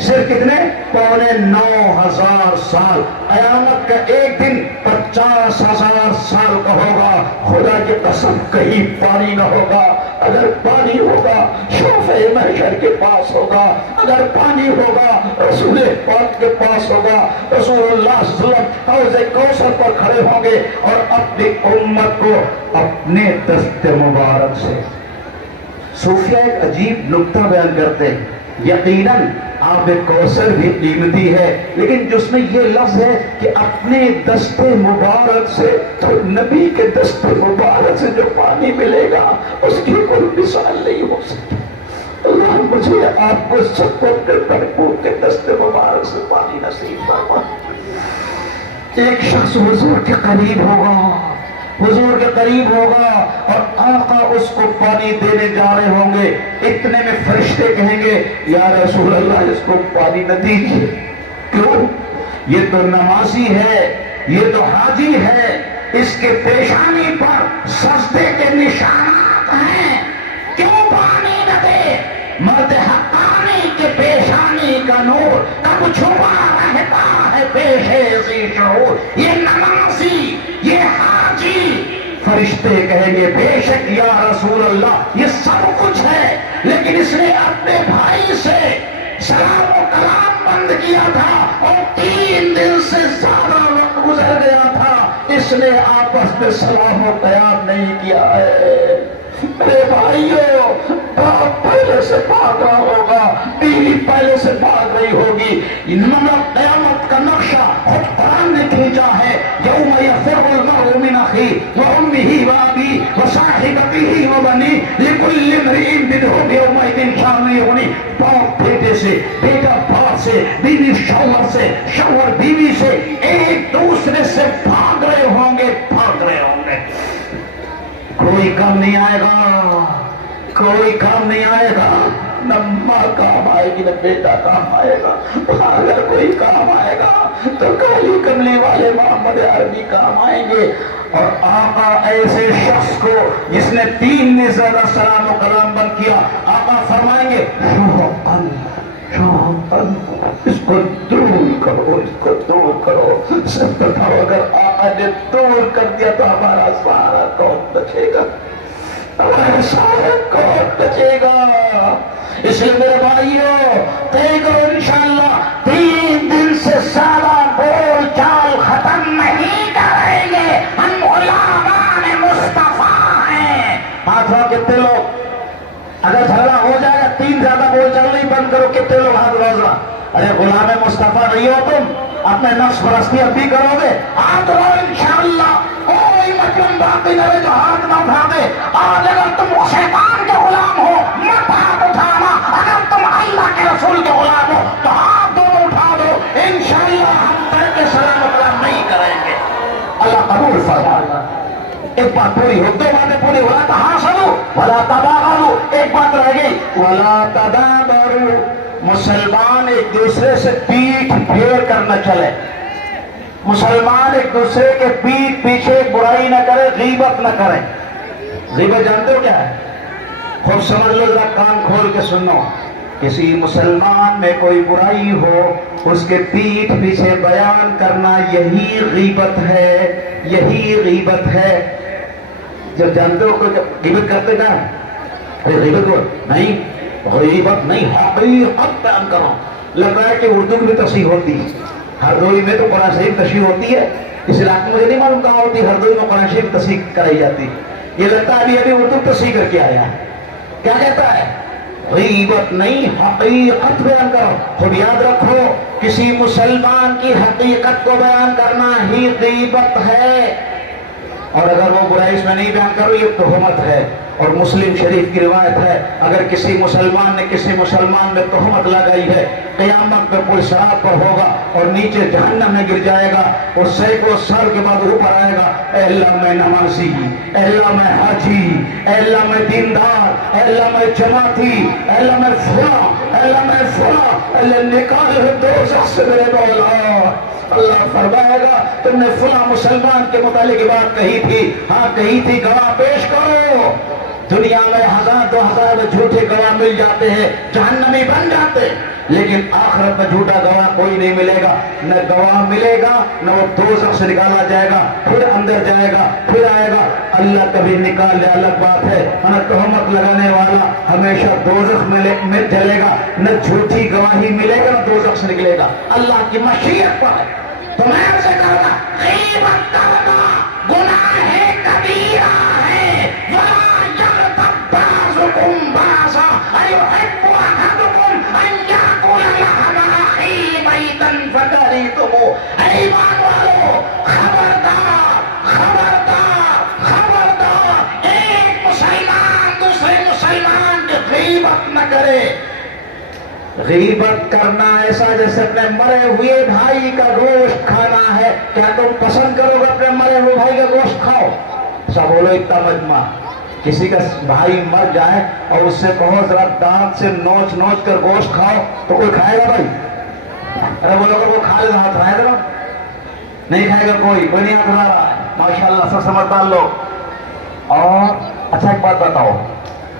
صرف کتنے؟ 9,900 سال۔ قیامت کا 1 دن 50,000 سال کا ہوگا۔ خدا کی قسم کہیں پانی نہ ہوگا۔ اگر پانی ہوگا شوفے محشر کے پاس ہوگا، اگر پانی ہوگا رسول پاک کے پاس ہوگا۔ رسول اللہ صلی اللہ علیہ وسلم حوض کوثر پر کھڑے ہوں گے اور اپنی امت کو اپنے دست مبارک سے۔ صوفیہ ایک عجیب نکتہ بیان کرتے ہیں، یقیناً آب کوثر بھی قیمتی ہے، لیکن جس میں یہ لفظ ہے کہ اپنے دست مبارک سے، تو نبی کے دست مبارک سے جو پانی ملے گا اس کی کوئی مثال نہیں ہو سکتی۔ اللہ مجھے آپ کو سب کو اپنے محبوب کے دست مبارک سے پانی نصیب فرما۔ ایک شخص حضور کے قریب ہوگا، حضور کے قریب ہوگا اور آقا اس کو پانی دینے جا رہے ہوں گے، اتنے میں فرشتے کہیں گے یا رسول اللہ اس کو پانی نہ دیجیے، کیوں؟ یہ تو نمازی ہے، یہ تو حاجی ہے، اس کے پیشانی پر سجدے کے نشانات ہیں، کیوں پانی نہ دے؟ مرد حقانی کے پیشانی کا نور کب چھپا رہتا ہے پیش ذی شعور، یہ نمازی، یہ حاجی۔ فرشتے کہیں گے بے شک یا رسول اللہ یہ سب کچھ ہے، لیکن اس نے اپنے بھائی سے سلام و کلام بند کیا تھا اور 3 دن سے زیادہ وقت گزر گیا تھا، اس نے آپس میں سلام و قیام نہیں کیا ہے۔ میرے بھائیوں، باپ پہلے سے بھاگ رہا ہوگا، بیوی پہلے سے بھاگ رہی ہوگی۔ قیامت کا نقشہ خود قرآن نے کھینچا ہے، یوم یفر المرء من اخیہ وامہ وابیہ وصاحبتہ وبنیہ لکل امرئ منہم یومئذ شأن یغنیہ۔ باپ بیٹے سے، بیٹا باپ سے، بیوی شوہر سے، شوہر بیوی سے، ایک دوسرے سے بھاگ رہے ہوں گے، بھاگ رہے ہوں گے۔ کوئی کام نہیں آئے گا، کوئی کام نہیں آئے گا، نہ ماں کام آئے گی نہ بیٹا کام آئے گا۔ اگر کوئی کام آئے گا تو کالی کملی والے محمد عربی کام آئیں گے۔ اور آقا ایسے شخص کو جس نے 3 نے زیادہ سلام و کلام بند کیا، آقا فرمائیں گے شوقاً شوقاً اس کو دور کرو، اس کو دور کرو۔ سب بتاؤ اگر آقا نے دور کر دیا تو ہمارا سارا کون بچے گا؟ ہمارا سارا کون بچے گا؟ اس لیے میرے بھائیوں طے کرو انشاءاللہ 3 دن سے زیادہ بول چال ختم نہیں کریں گے، ہم غلامان مصطفیٰ ہیں۔ ہاتھ اٹھاؤ کتنے لوگ؟ اگر جھگڑا ہو جائے گا 3 زیادہ بول چال نہیں بند کرو، کتنے لوگ ہاتھ اٹھاؤ؟ ارے غلام مصطفیٰ نہیں ہو تم، اپنے نفس پرستی اب بھی کرو گے؟ ہاتھ اٹھاؤ انشاءاللہ، کوئی مطلب باقی نہ رہے جو ہاتھ نہ اٹھا دے۔ آج اگر تم شیطان کے غلام ہو مت ہاتھ اٹھانا، اگر تم اللہ کے رسول کے غلام ہو تو ہاتھ دونوں اٹھا دو، انشاءاللہ ہم کر کے سلام و کلام نہیں کریں گے۔ اللہ قبول فرمائے۔ ایک بات پوری ہو، 2 باتیں پوری ہو، ولا تحاسدوا ولا تباغضوا، ایک بات رہ گئی ولا تدابروا۔ مسلمان ایک دوسرے سے پیٹھ پھیر کر نہ چلے، مسلمان ایک دوسرے کے پیٹھ پیچھے برائی نہ کرے، غیبت نہ کرے۔ غیبت جانتے ہو کیا ہے؟ خوب سمجھ لو، ذرا کان کھول کے سنو۔ کسی مسلمان میں کوئی برائی ہو اس کے پیٹھ پیچھے بیان کرنا، یہی غیبت ہے، یہی غیبت ہے۔ جب جانتے ہو کہ غیبت کرتے کیا ارے غیبت نہیں، غیبت نہیں، حقیقت بیان کر رہا ہوں۔ لگ رہا ہے کہ اردو میں تصحیح ہوتی ہے، ہردوئی میں تو قرآن شریف تصحیح ہوتی ہے، اس علاقے مجھے نہیں معلوم کہاں ہوتی، ہردوئی میں قرآن شریف تصحیح کرائی جاتی ہے، یہ لگتا ہے ابھی اردو تصحیح کر کے آیا ہے۔ کیا کہتا ہے؟ غیبت نہیں، حقیقت بیان کرو۔ خود یاد رکھو کسی مسلمان کی حقیقت کو بیان کرنا ہی غیبت ہے، اور اگر وہ برائی اس میں نہیں بیان کرو یہ تہمت ہے۔ اور مسلم شریف کی روایت ہے اگر کسی مسلمان نے کسی مسلمان میں تہمت لگائی ہے، قیامت میں کوئی صراط پر ہوگا اور نیچے جہنم میں گر جائے گا، اور سینکڑوں سال کے بعد اوپر آئے گا، اے اللہ میں نمازی، اے اللہ میں حاجی، اے اللہ میں دیندار، اے اللہ میں جماعتی، اے اللہ میں فلاں، اے اللہ میں فلاں، اے اللہ نکال دوزخ سے میرے مولا۔ اللہ فرمائے گا تم نے فلاں مسلمان کے متعلق بات کہی تھی، ہاں کہی تھی، گواہ پیش کرو۔ دنیا میں 1000-2000 جھوٹے گواہ مل جاتے ہیں، جہنمی بن جاتے، لیکن آخرت میں جھوٹا گواہ کوئی نہیں ملے گا، نہ گواہ ملے گا، نہ وہ دوزخ سے نکالا جائے گا، پھر اندر جائے گا، پھر آئے گا۔ اللہ کبھی نکال دے الگ بات ہے، نہ تہمت لگانے والا ہمیشہ دوزخ میں جلے گا، نہ جھوٹی گواہی ملے گا، نہ دوزخ سے نکلے گا، اللہ کی مشیت پر ہے۔ تو میں آپ سے کہوں گا غیبت کرنا گناہ ہے، کبیرہ ہے، وَلَا يَغْتَبْ بَعْضُكُمْ بَعْضًا أَيُحِبُّ أَحَدُكُمْ أَن يَأْكُلَ لَحْمَ أَخِيهِ مَيْتًا فَكَرِهْتُمُوهُ۔ اے ایمان والو، خبردار خبردار خبردار، ایک مسلمان دوسرے مسلمان کی غیبت نہ کرے۔ غیبت کرنا ایسا جیسے اپنے مرے ہوئے بھائی کا گوشت کھانا ہے۔ کیا تم پسند کرو گے اپنے مرے ہوئے بھائی کا گوشت کھاؤ؟ سب بولو اتنا مجمع، کسی کا بھائی مر جائے اور اس سے بہت ذرا دانت سے نوچ نوچ کر گوشت کھاؤ تو کوئی کھائے گا بھائی؟ ارے بولو اگر وہ کھا لے ہاتھ رہے گا، نہیں کھائے گا کوئی نہیں ہاتھ رہا ہے۔ ماشاءاللہ سب سمجھدار لوگ۔ اور اچھا ایک بات بتاؤ،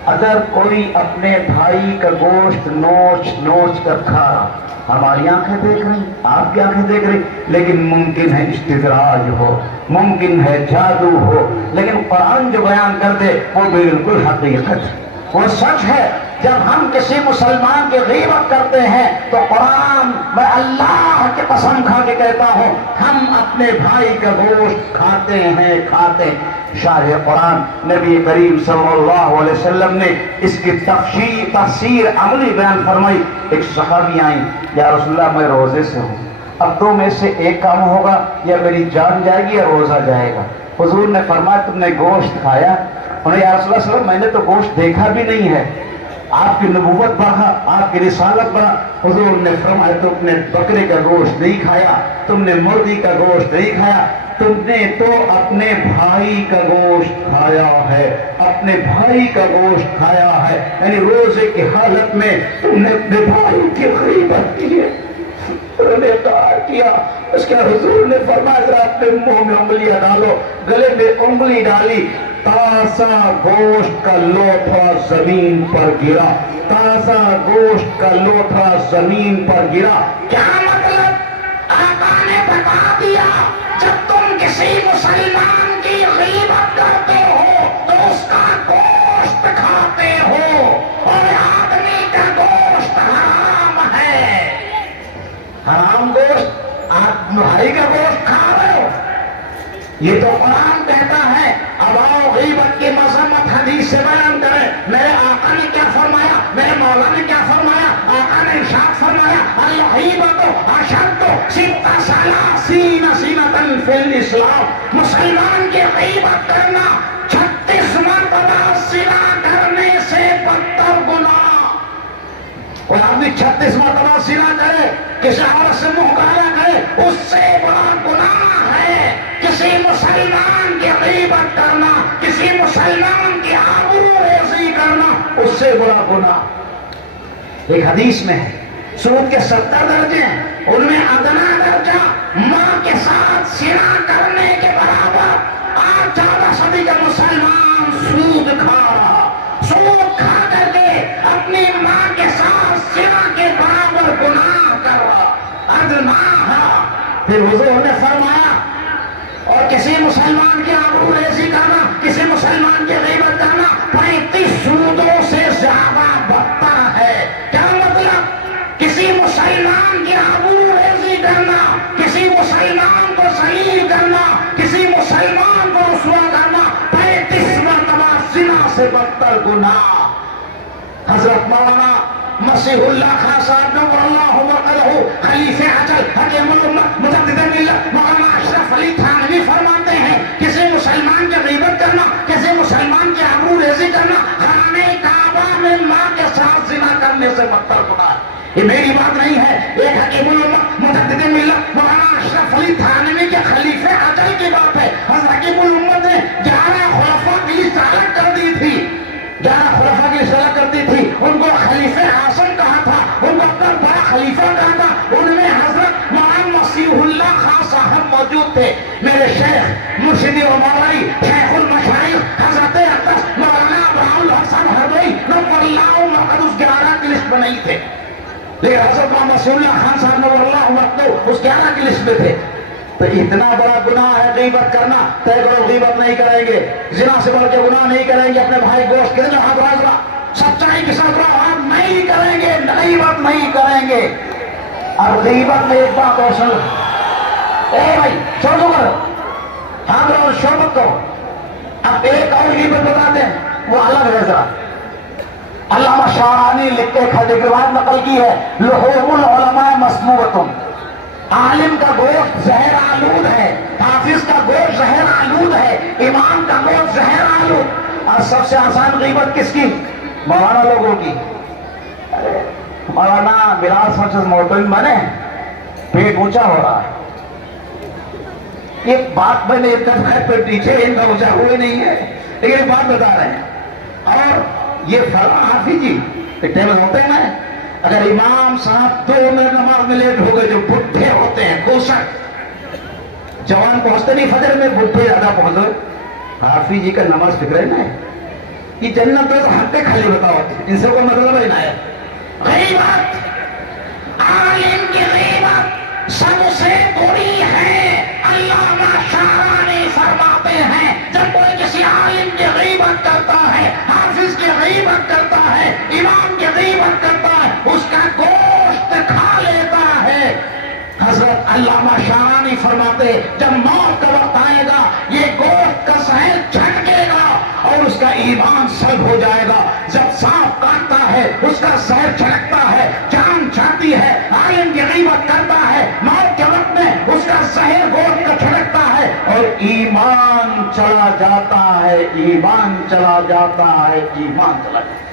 اگر کوئی اپنے بھائی کا گوشت نوچ نوچ کر کھا رہا، ہماری آنکھیں دیکھ رہی، آپ کی آنکھیں دیکھ رہی، لیکن ممکن ہے استدراج ہو، ممکن ہے جادو ہو، لیکن قرآن جو بیان کر دے وہ بالکل حقیقت ہے، وہ سچ ہے۔ جب ہم کسی مسلمان کی غیبت کرتے ہیں تو قرآن میں اللہ کی قسم کھا کے کہتا ہوں ہم اپنے بھائی کا گوشت کھاتے ہیں کھاتے ہیں۔ شارح قرآن نبی کریم صلی اللہ علیہ وسلم نے اس کی تفسیر عملی بیان فرمائی۔ ایک صحابی آئیں، یا رسول اللہ میں روزے سے ہوں، اب دو میں سے ایک کام ہوگا، یا میری جان جائے گی یا روزہ جائے گا۔ حضور نے فرمایا تم نے گوشت کھایا؟ انہیں یا رسول اللہ صلی اللہ علیہ وسلم میں نے تو گوشت دیکھا بھی نہیں ہے۔ آپ کی نبوت بڑھا، آپ کی رسالت بڑھا۔ حضور نے فرمایا تم نے بکرے کا گوشت نہیں کھایا، تم نے مرغی کا گوشت نہیں کھایا، تم نے تو اپنے بھائی کا گوشت کھایا ہے، اپنے بھائی کا گوشت کھایا ہے، یعنی روزے کی حالت میں تم نے اپنے بھائی کی غیبت کی ہے۔ انہوں نے کیا اس کے حضور نے فرمایا ذرا اپنے منہ میں انگلیاں ڈالو، گلے میں انگلی ڈالی، تازہ گوشت کا لوٹھا زمین پر گرا، تازہ گوشت کا لوٹھا زمین پر گرا۔ کیا مطلب؟ آقا نے بتا دیا جب تم کسی مسلمان کی غیبت کرتے ہو تو اس کا گوشت کھاتے ہو، اور آدمی کا گوشت حرام ہے۔ حرام گوشت، آپ بھائی کا گوشت کھا رہے ہو، یہ تو قرآن کہتا ہے۔ اب آؤ غیبت کی مذمت حدیث سے بیان کریں۔ میرے آقا نے کیا فرمایا، میرے مولا نے کیا فرمایا؟ آقا نے ارشاد فرمایا الغیبۃ اشد 36 سنۃ فی الاسلام، مسلمان کی غیبت کرنا 36 مرتبہ سنا کرنے سے بدتر گناہ۔ کوئی آدمی 36 مرتبہ سنا کرے، کسی عورت سے منہ کالا کرے، اس سے بڑا گناہ ہے کسی مسلمان کی غیبت کرنا، کسی مسلمان کی آبرو ریزی کرنا، اس سے بڑا گناہ۔ ایک حدیث میں ہے سود کے 70 درجے ہیں، ان میں ادنا درجہ ماں کے ساتھ سنا کرنے کے برابر۔ آج 14 کا مسلمان سود کھا رہا، سود کھا کر کے اپنی ماں کے ساتھ سنا کے برابر گناہ کر رہا، ادنا ہے۔ پھر حضور نے فرمایا اور کسی مسلمان کی آبرو ریزی کرنا، کسی مسلمان سے بدتر گناہ. حضرت مولانا مسیح اللہ خان صاحب نور اللہ مرقدہ خلیفہ اجل حکیم الامت مجدد ملت مولانا اشرف علی تھانوی فرماتے ہیں کسی مسلمان کی غیبت کرنا، کسی مسلمان کی آبرو ریزی کرنا خانہ کعبہ میں ماں کے ساتھ زنا کرنے سے بدتر گناہ. یہ میری بات نہیں ہے، ایک حکیم الامت مجدد ملت مولانا اشرف علی تھانوی کے خلیفہ اجل کی بات ہے. حضرت حکیم الامت نے 11 خلفاء کی رسالت کر دی تھی، 11 خلفاء کی رسالت کرتی تھی. ان کو خلیفہ اعظم کہا تھا، ان کو اپنا بڑا خلیفہ کہا تھا. ان میں حضرت مولانا مسیح اللہ خان صاحب موجود تھے. میرے شیخ مرشدی و مولائی شیخ المشائخ حضرت اقدس مولانا ابراہیم الحسن ہردوئی نور اللہ مرقدہ اس 11 کی لسٹ میں نہیں تھے، لیکن حضرت مولانا مسیح اللہ خان صاحب نور اللہ مرقدہ اس 11 کی لسٹ میں تھے. تو اتنا بڑا گناہ ہے غیبت کرنا. طے کرو غیبت نہیں کریں گے، زنا سے بڑھ کے گناہ نہیں کریں گے، اپنے بھائی گوشت کے جو ہاتھ سچائی کے ساتھ رہو نہیں کریں گے، غیبت نہیں کریں گے. اور غیبت میں ایک بات اور سن، اے بھائی چھوڑ دو کر ہاتھ اور شربت کو. اب ایک اور غیبت بتاتے ہیں، وہ الگ ہے ذرا. علامہ شاہرانی لکھتے کھڑے کے بعد نقل کی ہے، لحوم العلماء مسمومۃ. عالم کا گوشت زہر آلود ہے، حافظ کا گوشت زہر آلود ہے، امام کا گوشت زہر آلود. اور سب سے آسان غیبت کس کی؟ مولانا لوگوں کی. مولانا بلال سوچز موٹن بنے پیٹ اونچا ہو رہا ہے. ایک بات میں نے پھر پیچھے ان کا اونچا ہوئے نہیں ہے، لیکن ایک بات بتا رہے ہیں. اور یہ فلاں حافظ جی ٹائم ہوتے ہیں نا، اگر امام صاحب 2 منٹ نماز میں لیٹ ہو گئے، جو بڈھے ہوتے ہیں کوشک جوان پہنچتے نہیں فجر میں، بڈھے زیادہ پہنچو. حافظ جی کا نماز فکر ہے نا، یہ جنت تو ہم پہ خالی بتاؤ، ان سے کوئی مطلب ہی نہ ہے. غیبت، عالم کی غیبت سب سے بری ہے. علامہ شاہرانی فرماتے ہیں جب کوئی کسی عالم کی غیبت کرتا ہے، حافظ کی غیبت کرتا ہے، امام کی غیبت کرتا ہے، اس کا گوشت کھا لیتا ہے. حضرت علامہ شاہرانی فرماتے جب موت کا وقت آئے گا یہ گوشت کا زہر چھٹکے گا اور اس کا ایمان سلب ہو جائے گا. جب سانپ کاٹتا ہے اس کا زہر چھلکتا ہے، جان جاتی ہے. عالم کی غیبت کرتا ہے، موت کے وقت میں اس کا زہر گوشت کا چھلکتا ہے اور ایمان چلا جاتا ہے، ایمان چلا جاتا ہے، ایمان چلا جاتا ہے.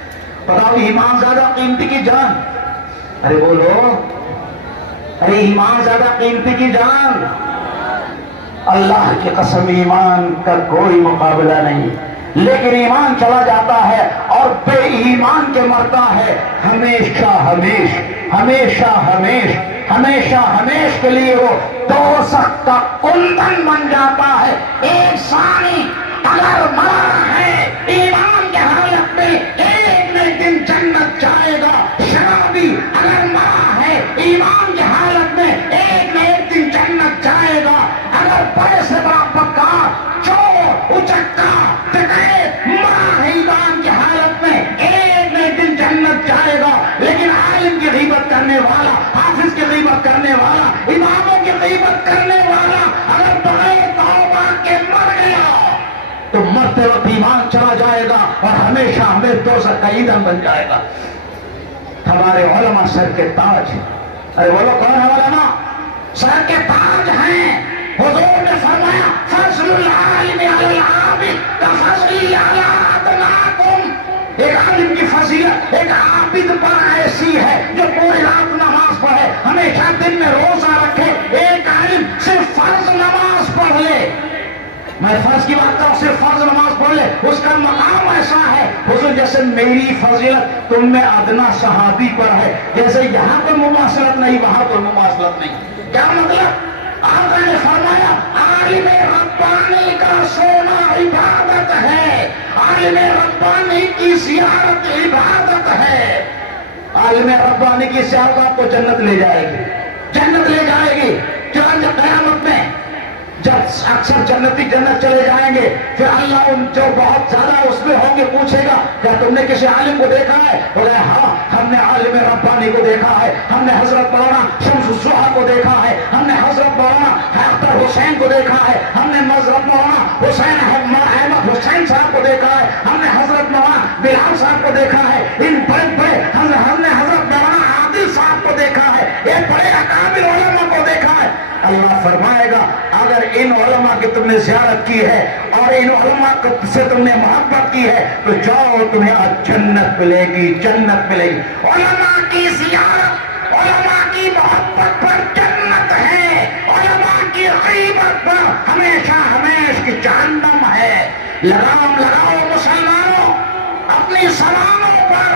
بتاؤ ایمان زیادہ قیمتی کی جان؟ ارے بولو، ارے ایمان زیادہ قیمتی کی جان؟ اللہ کی قسم ایمان کا کوئی مقابلہ نہیں. لیکن ایمان چلا جاتا ہے اور بے ایمان کے مرتا ہے، ہمیشہ ہمیش ہمیشہ ہمیش ہمیشہ ہمیش کے لیے وہ دوزخ کا کندن بن جاتا ہے. ایک ثانی اگر مرا ہے ایمان کے حالت میں ایک نہ ایک دن جنت جائے گا. شرابی اگر مرا ہے ایمان کے حالت میں ایک نہ ایک دن جنت جائے گا. اگر بڑے سے بڑا پکار چور اچکا ڈکیت مرا ہے ایمان کی حالت میں ایک نہ ایک دن جنت جائے گا. لیکن عالم کی غیبت کرنے والا، حافظ کی غیبت کرنے والا، اماموں کی غیبت کرنے والا اگر بغیر توبہ کے مر گیا تو مرتے وقت ایمان چلا جائے گا اور ہمیشہ ہمیں دوزخ کا ایندھن بن جائے گا. ہمارے علماء سر کے تاج. ارے بولو کون ہے علماء؟ سر کے تاج ہیں. حضور نے فرمایا فضل العالم علی العابد کفضلی علی ادناکم. ایک عالم کی فضیلت ایک عابد پر ایسی ہے جو پوری رات نماز پڑھے، ہمیشہ دن میں روزہ رکھے. ایک عالم صرف فرض نماز پڑھ لے، میں فرض کی بات کروں، صرف فرض نماز پڑھ لے، اس کا مقام ایسا ہے. حضور جیسے میری فضیلت تم میں ادنا صحابی پر ہے، جیسے یہاں پر مماثلت نہیں وہاں پر مماثلت نہیں. کیا مطلب؟ آقا نے فرمایا عالم ربانی کا سونا عبادت ہے، عالم ربانی کی زیارت عبادت ہے. عالم ربانی کی زیارت آپ کو جنت لے جائے گی، جنت لے جائے گی. چنانچہ قیامت میں جب اکثر جنتی جنت چلے جائیں گے پھر اللہ ان جو بہت زیادہ اس میں ہوں گے پوچھے گا کیا تم نے کسی عالم کو دیکھا ہے؟ بولے ہاں ہم نے عالم ربانی کو دیکھا ہے، ہم نے حضرت مولانا شمس الضحیٰ کو دیکھا ہے، ہم نے حضرت مولانا اختر حسین کو دیکھا ہے، ہم نے حضرت مولانا حسین احمد حسین صاحب کو دیکھا ہے، ہم نے حضرت مولانا بلال صاحب کو دیکھا ہے، ان بڑے بڑے ہم نے حضرت مولانا عادل صاحب کو دیکھا ہے، یہ بڑے اکابر علماء کو دیکھا ہے۔ اللہ فرمائے گا اگر ان علماء کی تم نے زیارت کی ہے اور ان علماء سے تم نے محبت کی ہے تو جاؤ، تمہیں آج جنت ملے گی، جنت ملے گی۔ علماء کی زیارت، علماء کی محبت پر جنت ہے، علماء کی غیبت پر ہمیشہ ہمیشہ کی جہنم ہے۔ لگام لگاؤ مسلمانوں اپنی زبانوں پر،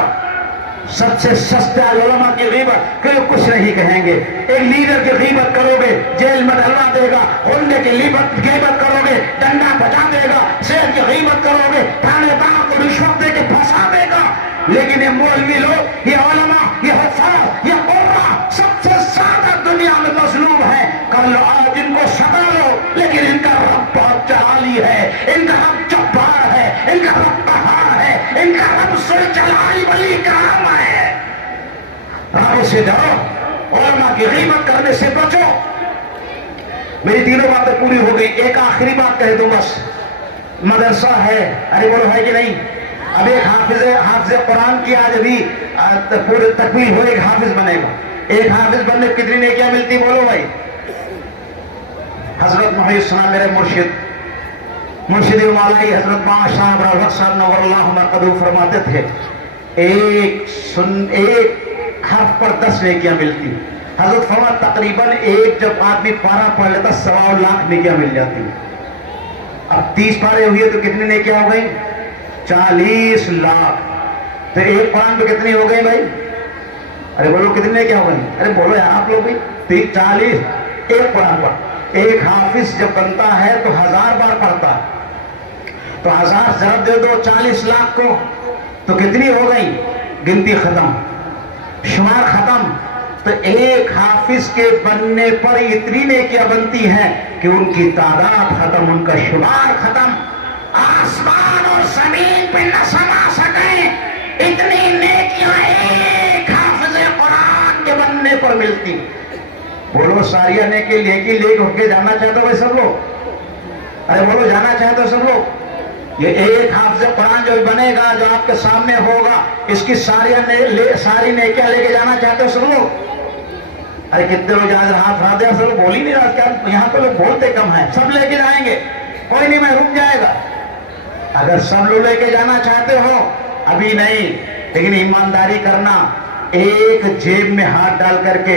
سب سے سستا علماء کی غیبت، کہ کچھ نہیں کہیں گے۔ ایک لیڈر کی غیبت کرو گے جیل میں ڈلوا دے گا، غنڈے کی غیبت کرو گے ڈنڈا بجا دے گا، شیر کی غیبت کرو گے تھانے دار کو رشوت دے کے پھنسا دے گا۔ لیکن یہ مولوی لوگ، یہ علماء، یہ حفاظ، یہ قرآن سب سے زیادہ دنیا میں مظلوم ہے۔ کل آج ان کو ستا لو، لیکن ان کا رب بہت جلالی ہے، ان کا رب جبار ہے، ان کا رب قہار ہے، ان کا رب ذوالجلال والاکرام ہے۔ رب سے ڈرو، علماء کی غیبت کرنے سے بچو۔ میری تینوں باتیں پوری ہو گئی، ایک آخری بات کہہ دوں بس۔ مدرسہ ہے، ارے بولو ہے کہ نہیں؟ اب ایک حافظ قرآن کی آج ابھی پورے تکمیل ہو، ایک حافظ بنے گا۔ ایک حافظ بننے کتنی نیکیاں ملتی بولو بھائی؟ حضرت محی السلام میرے مرشد مولائی حضرت مولانا شاہ ابراہیم صاحب نور اللہ مرقدہ فرماتے تھے ایک حرف پر 10 نیکیاں ملتی۔ حضرت فرما تقریباً ایک جب آدمی پارہ پڑھ لیتا 1.25 لاکھ نیکیاں مل جاتی۔ اب 30 پارے ہوئے تو کتنی نیکیاں ہو گئی؟ 40 لاکھ۔ تو ایک قرآن پہ کتنی ہو گئی بھائی؟ ارے بولو کتنی نیکیاں ہو گئی؟ ارے بولو یار آپ لوگ بھی 40 ایک قرآن پر۔ ایک حافظ جب بنتا ہے تو 1000 بار پڑھتا ہے، تو 1000 ضرب دے دو 40 لاکھ کو تو کتنی ہو گئی؟ گنتی ختم، شمار ختم۔ تو ایک حافظ کے بننے پر اتنی نیکیاں بنتی ہیں کہ ان کی تعداد ختم، ان کا شمار ختم۔ آسمان اور زمین پہ نہ سما سکیں اتنی نیکیاں ایک حافظ قرآن کے بننے پر ملتی۔ بولو ساریہ نیکی لے کے جانا چاہتے ہو بھائی سب لوگ؟ ارے بولو جانا چاہتے ہو سب لوگ؟ یہ ایک حافظ قرآن جو بنے گا، جو آپ کے سامنے ہوگا، اس کی ساری نیکیاں لے کے جانا چاہتے ہو سب لوگ؟ ارے کتنے لوگ ہاتھ رہا دیا، سب لوگ بول ہی نہیں رہا، کیا یہاں پہ لوگ بولتے کم ہیں، سب لے کے جائیں گے، کوئی نہیں محروم جائے گا۔ اگر سب لوگ لے کے جانا چاہتے ہو، ابھی نہیں، لیکن ایمانداری کرنا، ایک جیب میں ہاتھ ڈال کر کے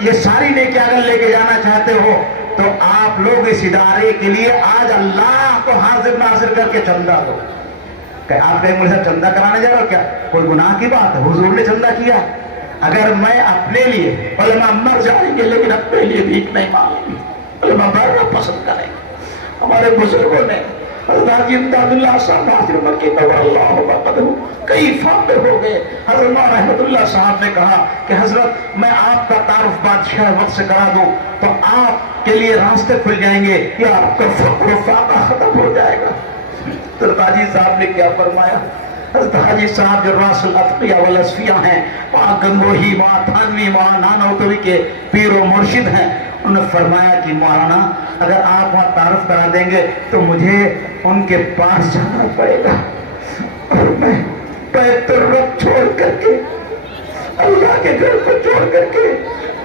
یہ ساری نیکیاں اگر لے کے جانا چاہتے ہو تو آپ لوگ اس ادارے کے لیے آج اللہ کو حاضر ناظر کر کے چندہ دو۔ کہ آپ کہیں مجھے چندہ کرانے جا رہا ہو، کیا کوئی گناہ کی بات ہے؟ حضور نے چندہ کیا۔ اگر میں اپنے لیے، علماء مر جائیں گے لیکن اپنے لیے بھیک نہیں مانگیں گے، علماء مرنا پسند کریں گے۔ ہمارے بزرگوں نے حضرت حاجی امداد اللہ صاحب حاضر مکی نور اللہ مرقدہ کئی فاقے ہو گئے۔ حضرت مولانا رحمت اللہ صاحب نے کہا کہ حضرت میں آپ کا تعارف بادشاہ وقت سے کرا دوں تو آپ کے لیے راستے کھل جائیں گے یا آپ کا فقر و فاقہ ختم ہو جائے گا۔ حضرت حاجی صاحب نے کیا فرمایا؟ حضرت حاجی صاحب جو راس الاتقیاء والاصفیاء ہیں، وہاں گنگوہی، وہاں تھانوی، وہاں نانوتوی کے پیر و مرشد ہیں، انہوں نے فرمایا کہ مولانا اگر آپ وہاں تعارف کرا دیں گے تو مجھے ان کے پاس جانا پڑے گا، اور میں بیت الرب چھوڑ کر کے، اللہ کے گھر کو چھوڑ کر کے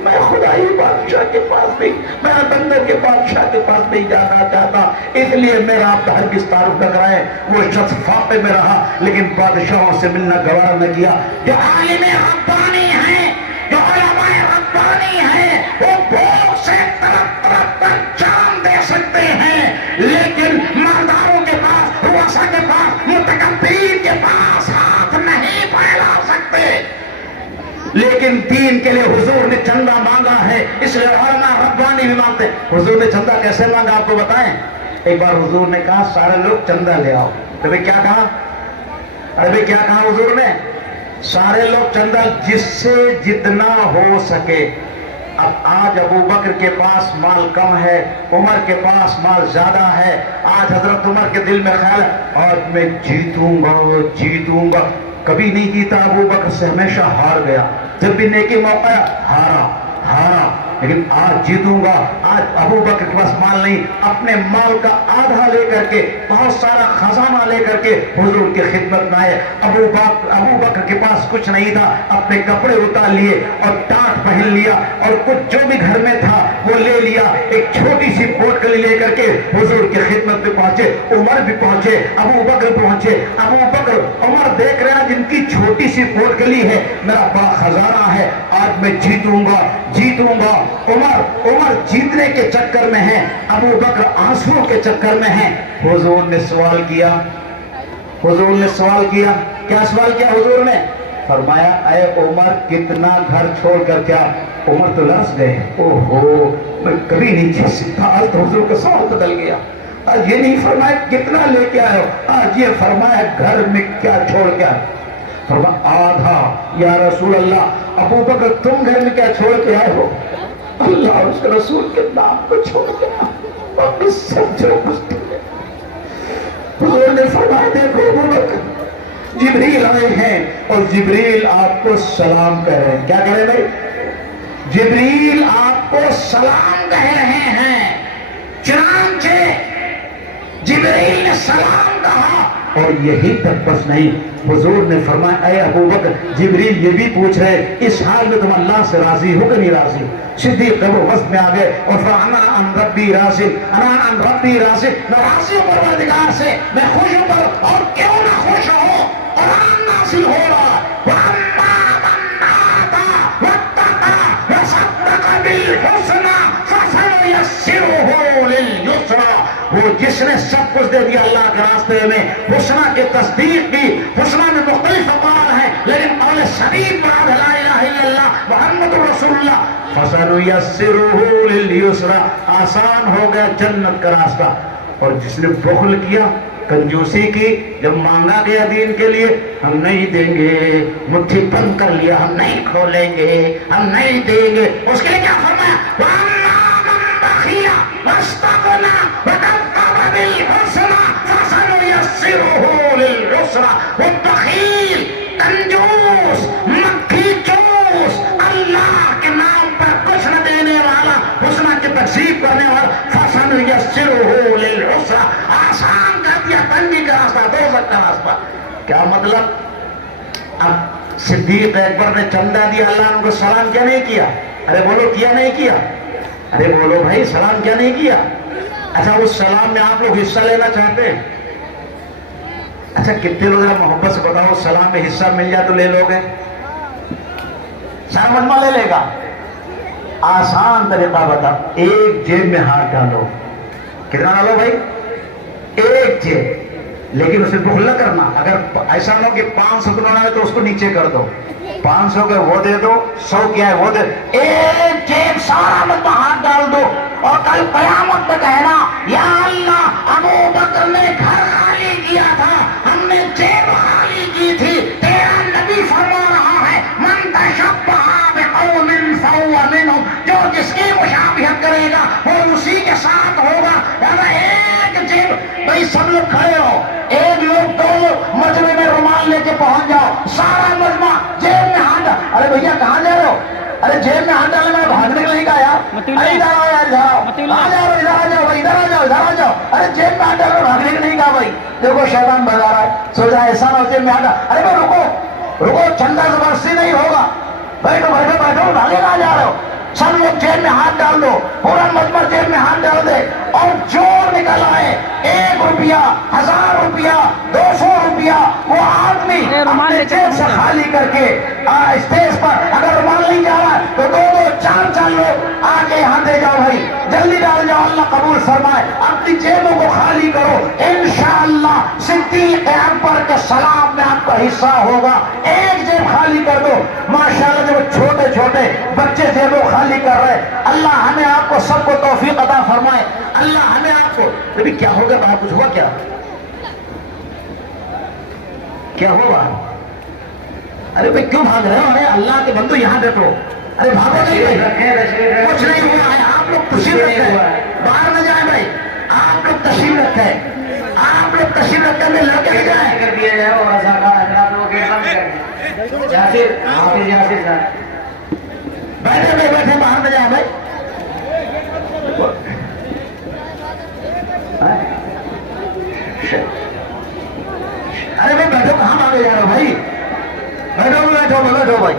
میں خدائی بادشاہ کے پاس نہیں، میں بندر کے بادشاہ کے پاس نہیں جانا چاہتا، اس لیے میرا آپ ہرگز تعارف نہ کرائے۔ وہ شخص فاقے میں رہا لیکن بادشاہوں سے ملنا گوارا نہ کیا۔ جو عالم ربانی ہیں، جو علماء ربانی ہیں، وہ بھوک سے تڑپ تڑپ کر جان دے سکتے ہیں، لیکن مالداروں کے پاس، رؤساء کے پاس، متکبرین کے پاس ہاتھ نہیں پھیلا سکتے۔ لیکن دین کے لیے حضور نے چندہ مانگا ہے، اس لیے علماء ربانی بھی مانگتے ہیں۔ حضور نے چندہ کیسے مانگا آپ کو بتائیں؟ ایک بار حضور نے کہا سارے لوگ چندہ لے آؤ۔ تو بھئی کیا کہا؟ ارے بھئی کیا کہا حضور نے؟ سارے لوگ چندہ جس سے جتنا ہو سکے۔ اب آج ابو بکر کے پاس مال کم ہے، عمر کے پاس مال زیادہ ہے، آج حضرت عمر کے دل میں خیال ہے آج میں جیتوں گا، کبھی نہیں جیتا ابو بکر سے، ہمیشہ ہار گیا، جب بھی نیکی موقع ہارا لیکن آج جیتوں گا. آج ابو بکر کے پاس مال نہیں, اپنے مال کا آدھا لے کر کے, بہت سارا خزانہ لے کر کے حضور کی خدمت میں آئے. ابو بکر کے پاس کچھ نہیں تھا, اپنے کپڑے اتار لیے اور ٹاٹ پہن لیا اور کچھ جو بھی گھر میں تھا وہ لے لیا. ایک چھوٹی سی پوٹلی لے کر کے حضور کی خدمت میں پہنچے. عمر بھی پہنچے, ابو بکر پہنچے. ابو بکر عمر دیکھ رہے ہیں جن کی چھوٹی سی پوٹلی ہے, میرا بڑا خزانہ ہے, آج میں جیتوں گا جیتوں گا. عمر جیتنے کے چکر میں ہے, ابو بکر آنسو کے چکر میں ہے. حضور نے سوال کیا, حضور نے سوال کیا. کیا سوال کیا حضور نے؟ فرمایا اے عمر کتنا گھر چھوڑ کر کیا؟ عمر تو لرز گئے. اوہو میں کبھی نہیں جیت سکتا. آج تو حضور کا سوال بدل گیا. آج یہ نہیں فرمایا کتنا لے کے آئے ہو, آج یہ فرمایا گھر میں کیا چھوڑ کے آئے. فرمایا آدھا. یا رسول اللہ, ابو بکر تم گھر میں کیا چھوڑ کے آئے ہو؟ اللہ اور اس کے رسول کے نام کو چھوڑ کے آئے ہو, سب جو کچھ ہے. حضور نے فرمایا دیکھو ابو بکر, جبریل آئے ہیں اور جبریل آپ کو سلام کہہ رہے ہیں. کیا کہہ رہے ہیں بھائی؟ جبریل آپ کو سلام کہہ رہے ہیں. چنانچہ جبریل نے سلام کہا اور یہی تک بس نہیں, حضور نے فرمایا اے ابو بکر جبریل یہ بھی پوچھ رہے اس حال میں تم اللہ سے راضی ہو کہ نہیں راضی؟ صدیق وہ وسط میں آ گئے اور فرمایا انا عن ربی راضی, انا عن ربی راضی, میں راضی ہوں پروردگار سے, میں خوش ہوں پر, اور کیوں نہ خوش ہوں, قرآن نازل ہو رہا ہے. وَأَمَّا مَنْ آتَىٰ وَاتَّقَىٰ وَصَدَّقَ بِالْحُسْنَىٰ فَسَنُيَسِّرُهُ لِلْيُسْرَىٰ. وہ جس نے سب کچھ دے دیا اللہ کے راستے میں, حسنہ کی تصدیق کی. حسنہ میں مختلف اقوال ہیں لیکن قول سدید بعد لا الہ الا اللہ محمد رسول اللہ. فَسَنُيَسِّرُهُ لِلْيُسْرَىٰ, آسان ہو گیا جنت کا راستہ. اور جس نے بخل کیا, کنجوسی کی, جب مانگا گیا دین کے لیے, ہم نہیں دیں گے, مٹھی بند کر لیا, ہم نہیں کھولیں گے, ہم نہیں دیں گے, اس کے لیے کیا فرمایا؟ وَأَمَّا مَن بَخِلَ وَاسْتَغْنَىٰ وَكَذَّبَ بِالْحُسْنَىٰ فَسَنُيَسِّرُهُ لِلْعُسْرَىٰ. وہ بخیل, کنجوس, مکھی چوس, اللہ کے نام پر کچھ نہ دینے والا, حسنہ کی تکذیب کرنے والا, فَسَنُيَسِّرُهُ لِلْعُسْرَىٰ, آسان کر دیا تنگی کا راستہ, دوزخ کا راستہ. کیا مطلب؟ اب صدیق اکبر نے چندہ دیا, اللہ نے ان کو سلام کیا نہیں کیا؟ ارے بولو کیا نہیں کیا؟ ارے بولو بھائی سلام کیا نہیں کیا؟ اچھا اس سلام میں آپ لوگ حصہ لینا چاہتے ہیں؟ اچھا کتنے لوگ محبت سے بتاؤ سلام میں حصہ مل جائے تو لے لو گے؟ سارا مجمع لے لے گا؟ آسان طریقہ بتا, ایک جیب میں ہاتھ ڈالو. کتنا ڈالو بھائی؟ ایک جیب, لیکن اسے بخل نہ کرنا. اگر ایسا نہ ہو کہ 500 بنانا ہے تو اس کو نیچے کر دو, 500 کا وہ دے دو, 100 کیا ہے وہ دے. ایک جیب سارا مجمع ہاتھ ڈال دو اور کل قیامت میں کہنا یا اللہ ابو بکر نے گھر خالی کیا تھا, ہم نے جیب خالی کی تھی, تیرا نبی فرما رہا ہے من تشبہ بقوم فہو منہم, جو جس کی مشابہت کرے گا وہ اسی کے ساتھ ہوگا. ایک جیب, بھائی سب لوگ کھڑے ہو, ایک لوگ دو مجمع میں رومال لے کے پہنچ جاؤ, سارا مجمع جیب میں ہاتھ ڈال. ارے بھیا کہاں جا رہے ہو؟ ارے جیب میں ہاتھ ڈالے, میں بھاگنے کے لیے کہا یار, ارے ادھر آؤ یار, ادھر آؤ, ادھر آ جاؤ بھائی, ادھر آ جاؤ, ادھر آ جاؤ. ارے جیب میں ہاتھ ڈالے, بھاگنے کے لیے نہیں کہا بھائی. دیکھو شیطان بھگا رہا ہے, سوچا ایسا نہ جیب میں ہاتھ ڈال. ارے بھائی رکو, چندہ زبردستی نہیں ہوگا, بیٹھو بیٹھو بیٹھو, بھاگے کہاں جا رہے ہو؟ سب لوگ جیب میں ہاتھ ڈال دو, پورا مجمع جیب میں ہاتھ ڈال دے اور چور نکل آئے. 1 روپیہ, 1000 روپیہ, 200 روپیہ, وہ آدمی اپنے جیب سے خالی کر کے اسٹیج پر, اگر رومال نہیں جا رہا ہے تو 2 4 لوگ آ کے یہاں دے جاؤ بھائی, جلدی ڈال جاؤ, اللہ قبول فرمائے. اپنی جیبوں کو خالی کرو, انشاءاللہ صدیق اکبر کے سلام میں آپ کا حصہ ہوگا. ایک جیب خالی کر دو, ماشاءاللہ جب چھوٹے چھوٹے بچے جیبوں خالی کر رہے, اللہ ہمیں آپ کو سب کو توفیق عطا فرمائے. اللہ ہمیں آپ کو, ابھی کیا ہوگا, وہاں کچھ ہوا کیا؟ کیا ہوا؟ ارے بھائی کیوں بھاگ رہے ہو؟ ارے اللہ کے بندو یہاں بیٹھو, ارے بھاگو نہیں بھائی, کچھ نہیں ہوا ہے, آپ لوگ تشریف رکھیں, باہر نہ جائیں بھائی, آپ لوگ تشریف رکھیں, آپ لوگ تشریف رکھیں, میں لڑکے نہیں جائیں کر دیا جائے اور بیٹھے باہر نہ جائیں بھائی. ارے بھائی بیٹھو, کہاں بھاگے جا رہے ہو بھائی؟ بیٹھو بھائی.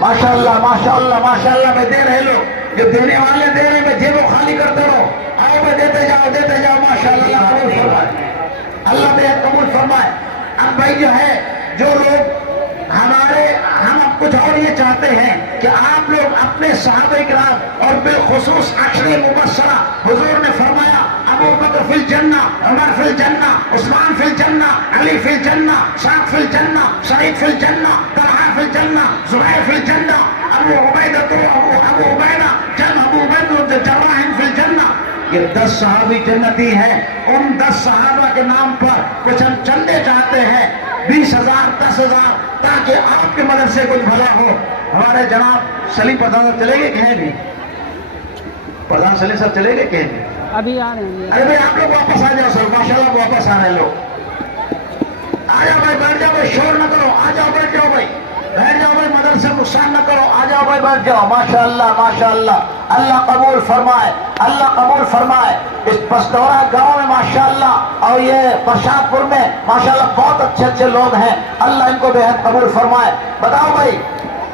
ماشاء اللہ ماشاء اللہ ماشاء اللہ. میں دے رہے لوگ جو دینے والے دے رہے, میں جیبوں خالی کرتے رہو. آؤ میں دیتے جاؤ ماشاء اللہ. اللہ قبول فرمائے, اللہ بے حد قبول فرمائے. اب بھائی جو ہے, جو لوگ ہم اب کچھ اور یہ چاہتے ہیں کہ آپ لوگ اپنے صحابہ کرام اور بالخصوص عشر مبشرہ, حضور نے فرمایا ابو بکر فی الجنہ, عمر فی الجنہ, عثمان فی الجنہ, علی فی الجنہ, سعد فی الجنہ, سعید فی الجنہ, طلحہ فی الجنہ, زبیر فی الجنہ, ابو عبیدہ جراح فی الجنہ. یہ 10 صحابی جنتی ہیں. ان 10 صحابہ کے نام پر کچھ ہم چندے چاہتے ہیں, 20,000 10,000, تاکہ آپ کے مدد سے کچھ بھلا ہو. ہمارے جناب سلیم پردھان چلے گئے کہ نہیں؟ پردھان سلیم صاحب چلے گئے کہ نہیں؟ ابھی آ رہے ہیں. ارے بھائی آپ لوگ واپس آ جاؤ سر, ماشاء اللہ واپس آ رہے لوگ. آ جاؤ بھائی, بیٹھ جاؤ بھائی, شور نہ کرو, آ جاؤ بیٹھ جاؤ بھائی, بیٹھ جاؤ بھائی, مدد سے نقصان نہ کرو, آ جاؤ بھائی بیٹھ جاؤ. ماشاء اللہ ماشاء اللہ. اللہ قبول فرمائے, اللہ قبول فرمائے. اس پسدورہ گاؤں میں ماشاء اللہ اور یہ پرشاد پور میں ماشاء اللہ بہت اچھے لوگ ہیں. اللہ ان کو بے حد قبول فرمائے. بتاؤ بھائی,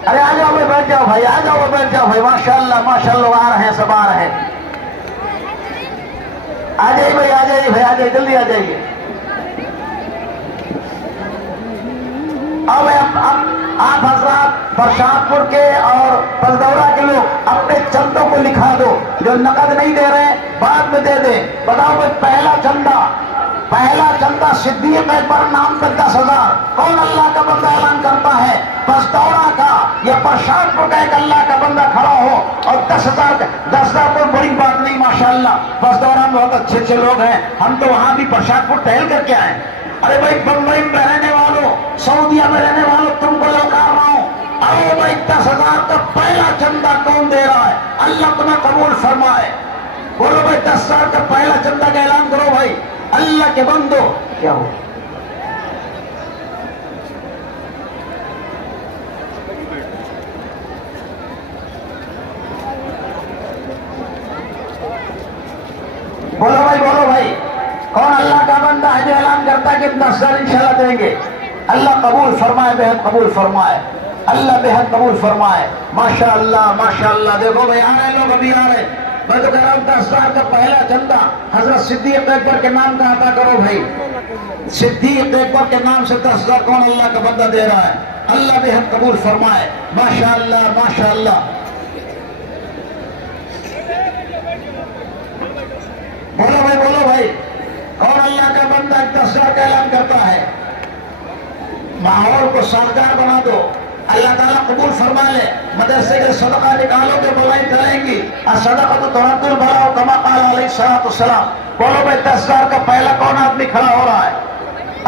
ارے آ جاؤ بھائی, بیٹھ جاؤ بھائی, آ جاؤ بیٹھ جاؤ بھائی. ماشاء اللہ آ رہے ہیں, سب آ رہے ہیں. آ جائیے بھائی, آ جائیے بھائی, آ جائیے, جلدی آ جائیے. اب آپ حضرات پرشاد پور کے اور پسدورہ کے لوگ اپنے چندوں کو لکھا دو. جو نقد نہیں دے رہے بعد میں دے دیں. بتاؤ بھائی, پہلا چندہ صدیق اکبر نام پہ 10,000. کون اللہ کا بندہ اعلان کرتا ہے؟ پسدورہ کا یا پرشاد پور کا ایک اللہ کا بندہ کھڑا ہو اور 10,000 کوئی بڑی بات نہیں. ماشاءاللہ پسدورہ میں بہت اچھے لوگ ہیں. ہم تو وہاں بھی پرشاد پور ٹہل کر کے آئے. ارے بھائی بمبئی میں رہنے والوں, سعودیہ میں رہنے والوں, تم کو لوکار رہا ہوں. ارے بھائی 10,000 کا پہلا چندہ کون دے رہا ہے؟ اللہ تمہیں قبول فرمائے. بولو بھائی 10,000 کا پہلا چندہ کا اعلان کرو بھائی. اللہ کے بندو, کیا ہو بولو بھائی, کون اللہ کا بندہ ہے جو اعلان کرتا ہے کہ 10,000 انشاءاللہ دیں گے؟ اللہ قبول فرمائے, بے حد قبول فرمائے, اللہ بے حد قبول فرمائے. ماشاءاللہ ماشاءاللہ. دیکھو بھائی, آ رہے لوگ, ابھی آ رہے. میں تو کہہ رہا ہوں 10,000 کا پہلا چندہ حضرت صدیق اکبر کے نام کا عطا کرو بھائی. صدیق اکبر کے نام سے 10,000 کون اللہ کا بندہ دے رہا ہے؟ اللہ بے حد قبول فرمائے. ماشاءاللہ ماشاءاللہ. بولو بھائی, کون اللہ کا بندہ 10,000 کا اعلان کرتا ہے؟ ماحول کو سازگار بنا دو, اللہ تعالیٰ قبول فرما لے. مدرسے کے صدقہ نکالو گے بلائی چلیں گی. صدقہ تو ترد البلاء کما قال علیہ الصلوۃ والسلام. بولو بھائی 10,000 کا پہلا کون آدمی کھڑا ہو رہا ہے؟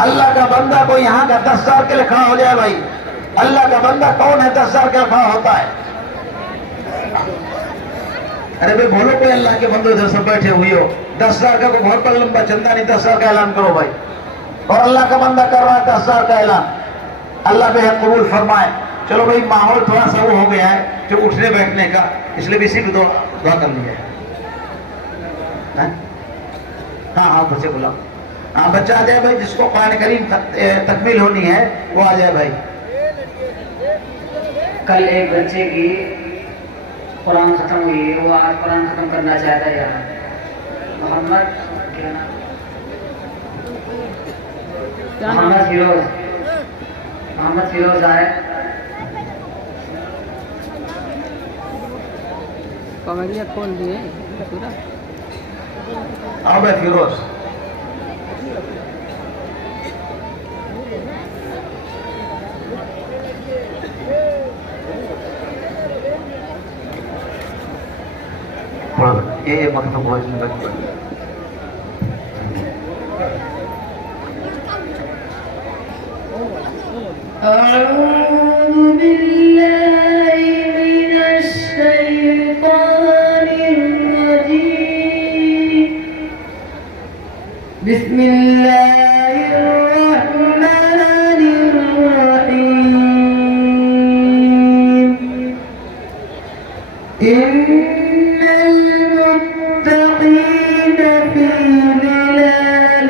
اللہ کا بندہ کوئی یہاں کا 10,000 کے لیے کھڑا ہو جائے بھائی. اللہ کا بندہ کون ہے 10,000 کے لیے کھڑا ہوتا ہے؟ ارے بھائی بولو, کوئی اللہ کے بندے ادھر سے بیٹھے ہوئی ہو. 10,000 کا کوئی بہت لمبا چندہ نہیں, 10,000 کا اعلان کرو بھائی. اور اللہ کا بندہ کر رہا ہے 10,000 کا اعلان. اللہ بے حد قبول فرمائے. چلو بھائی, ماحول تھوڑا سا وہ ہو گیا ہے جو اٹھنے بیٹھنے کا, اس لیے بھی اسی کو دعا کر لیا ہے. ہاں بچے بولا, ہاں بچہ آ جائے بھائی, جس کو قرآن کریم تکمیل ہونی ہے وہ آ جائے بھائی. کل ایک بچے کی قرآن ختم ہوئی, وہ آج قرآن ختم کرنا چاہتا ہے. یہاں محمد فیروز آئے. کمریا کھول دیے. آؤ بھائی فیروز. یہ مکتوب أعوذ بالله من الشيطان الرجيم. بسم الله الرحمن الرحيم. إن المتقين في ظلال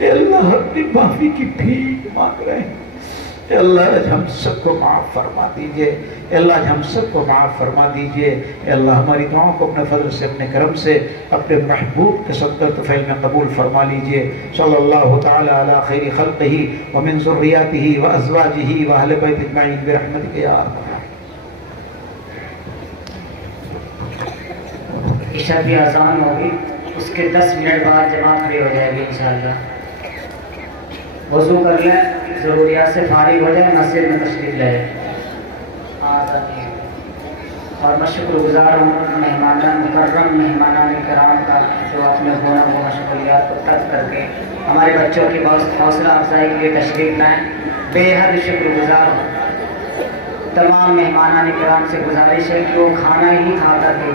اے اللہ اپنی معافی کی بھیک مانگ رہے ہیں. اے اللہ آج ہم سب کو معاف فرما دیجئے. اے اللہ آج ہم سب کو معاف فرما دیجئے. اے اللہ ہماری دعاؤں کو اپنے فضل سے اپنے کرم سے اپنے محبوب کے صدقہ طفیل میں قبول فرما لیجئے. صلی اللہ تعالی علی خیر خلقہ ومن ذریاتہ وازواجہ واہل بیت اجمعین برحمتک یا ارحم. عشاء کی اذان ہوگی، اس کے 10 منٹ بعد جماعت کھڑی ہو جائے گی انشاءاللہ. وضو کر لیں، ضروریات سے فارغ ہو جائیں، مسجد میں تشریف لے جائیں. اور میں شکر گزار ہوں مکرم مہمانان کرام کا جو اپنے گناہ و مشغولیات کو ترک کر کے ہمارے بچوں کی حوصلہ افزائی کے لیے تشریف لائیں. بے حد شکر گزار ہوں. تمام مہمانان کرام سے گزارش ہے کہ وہ کھانا ہی کھا کر کے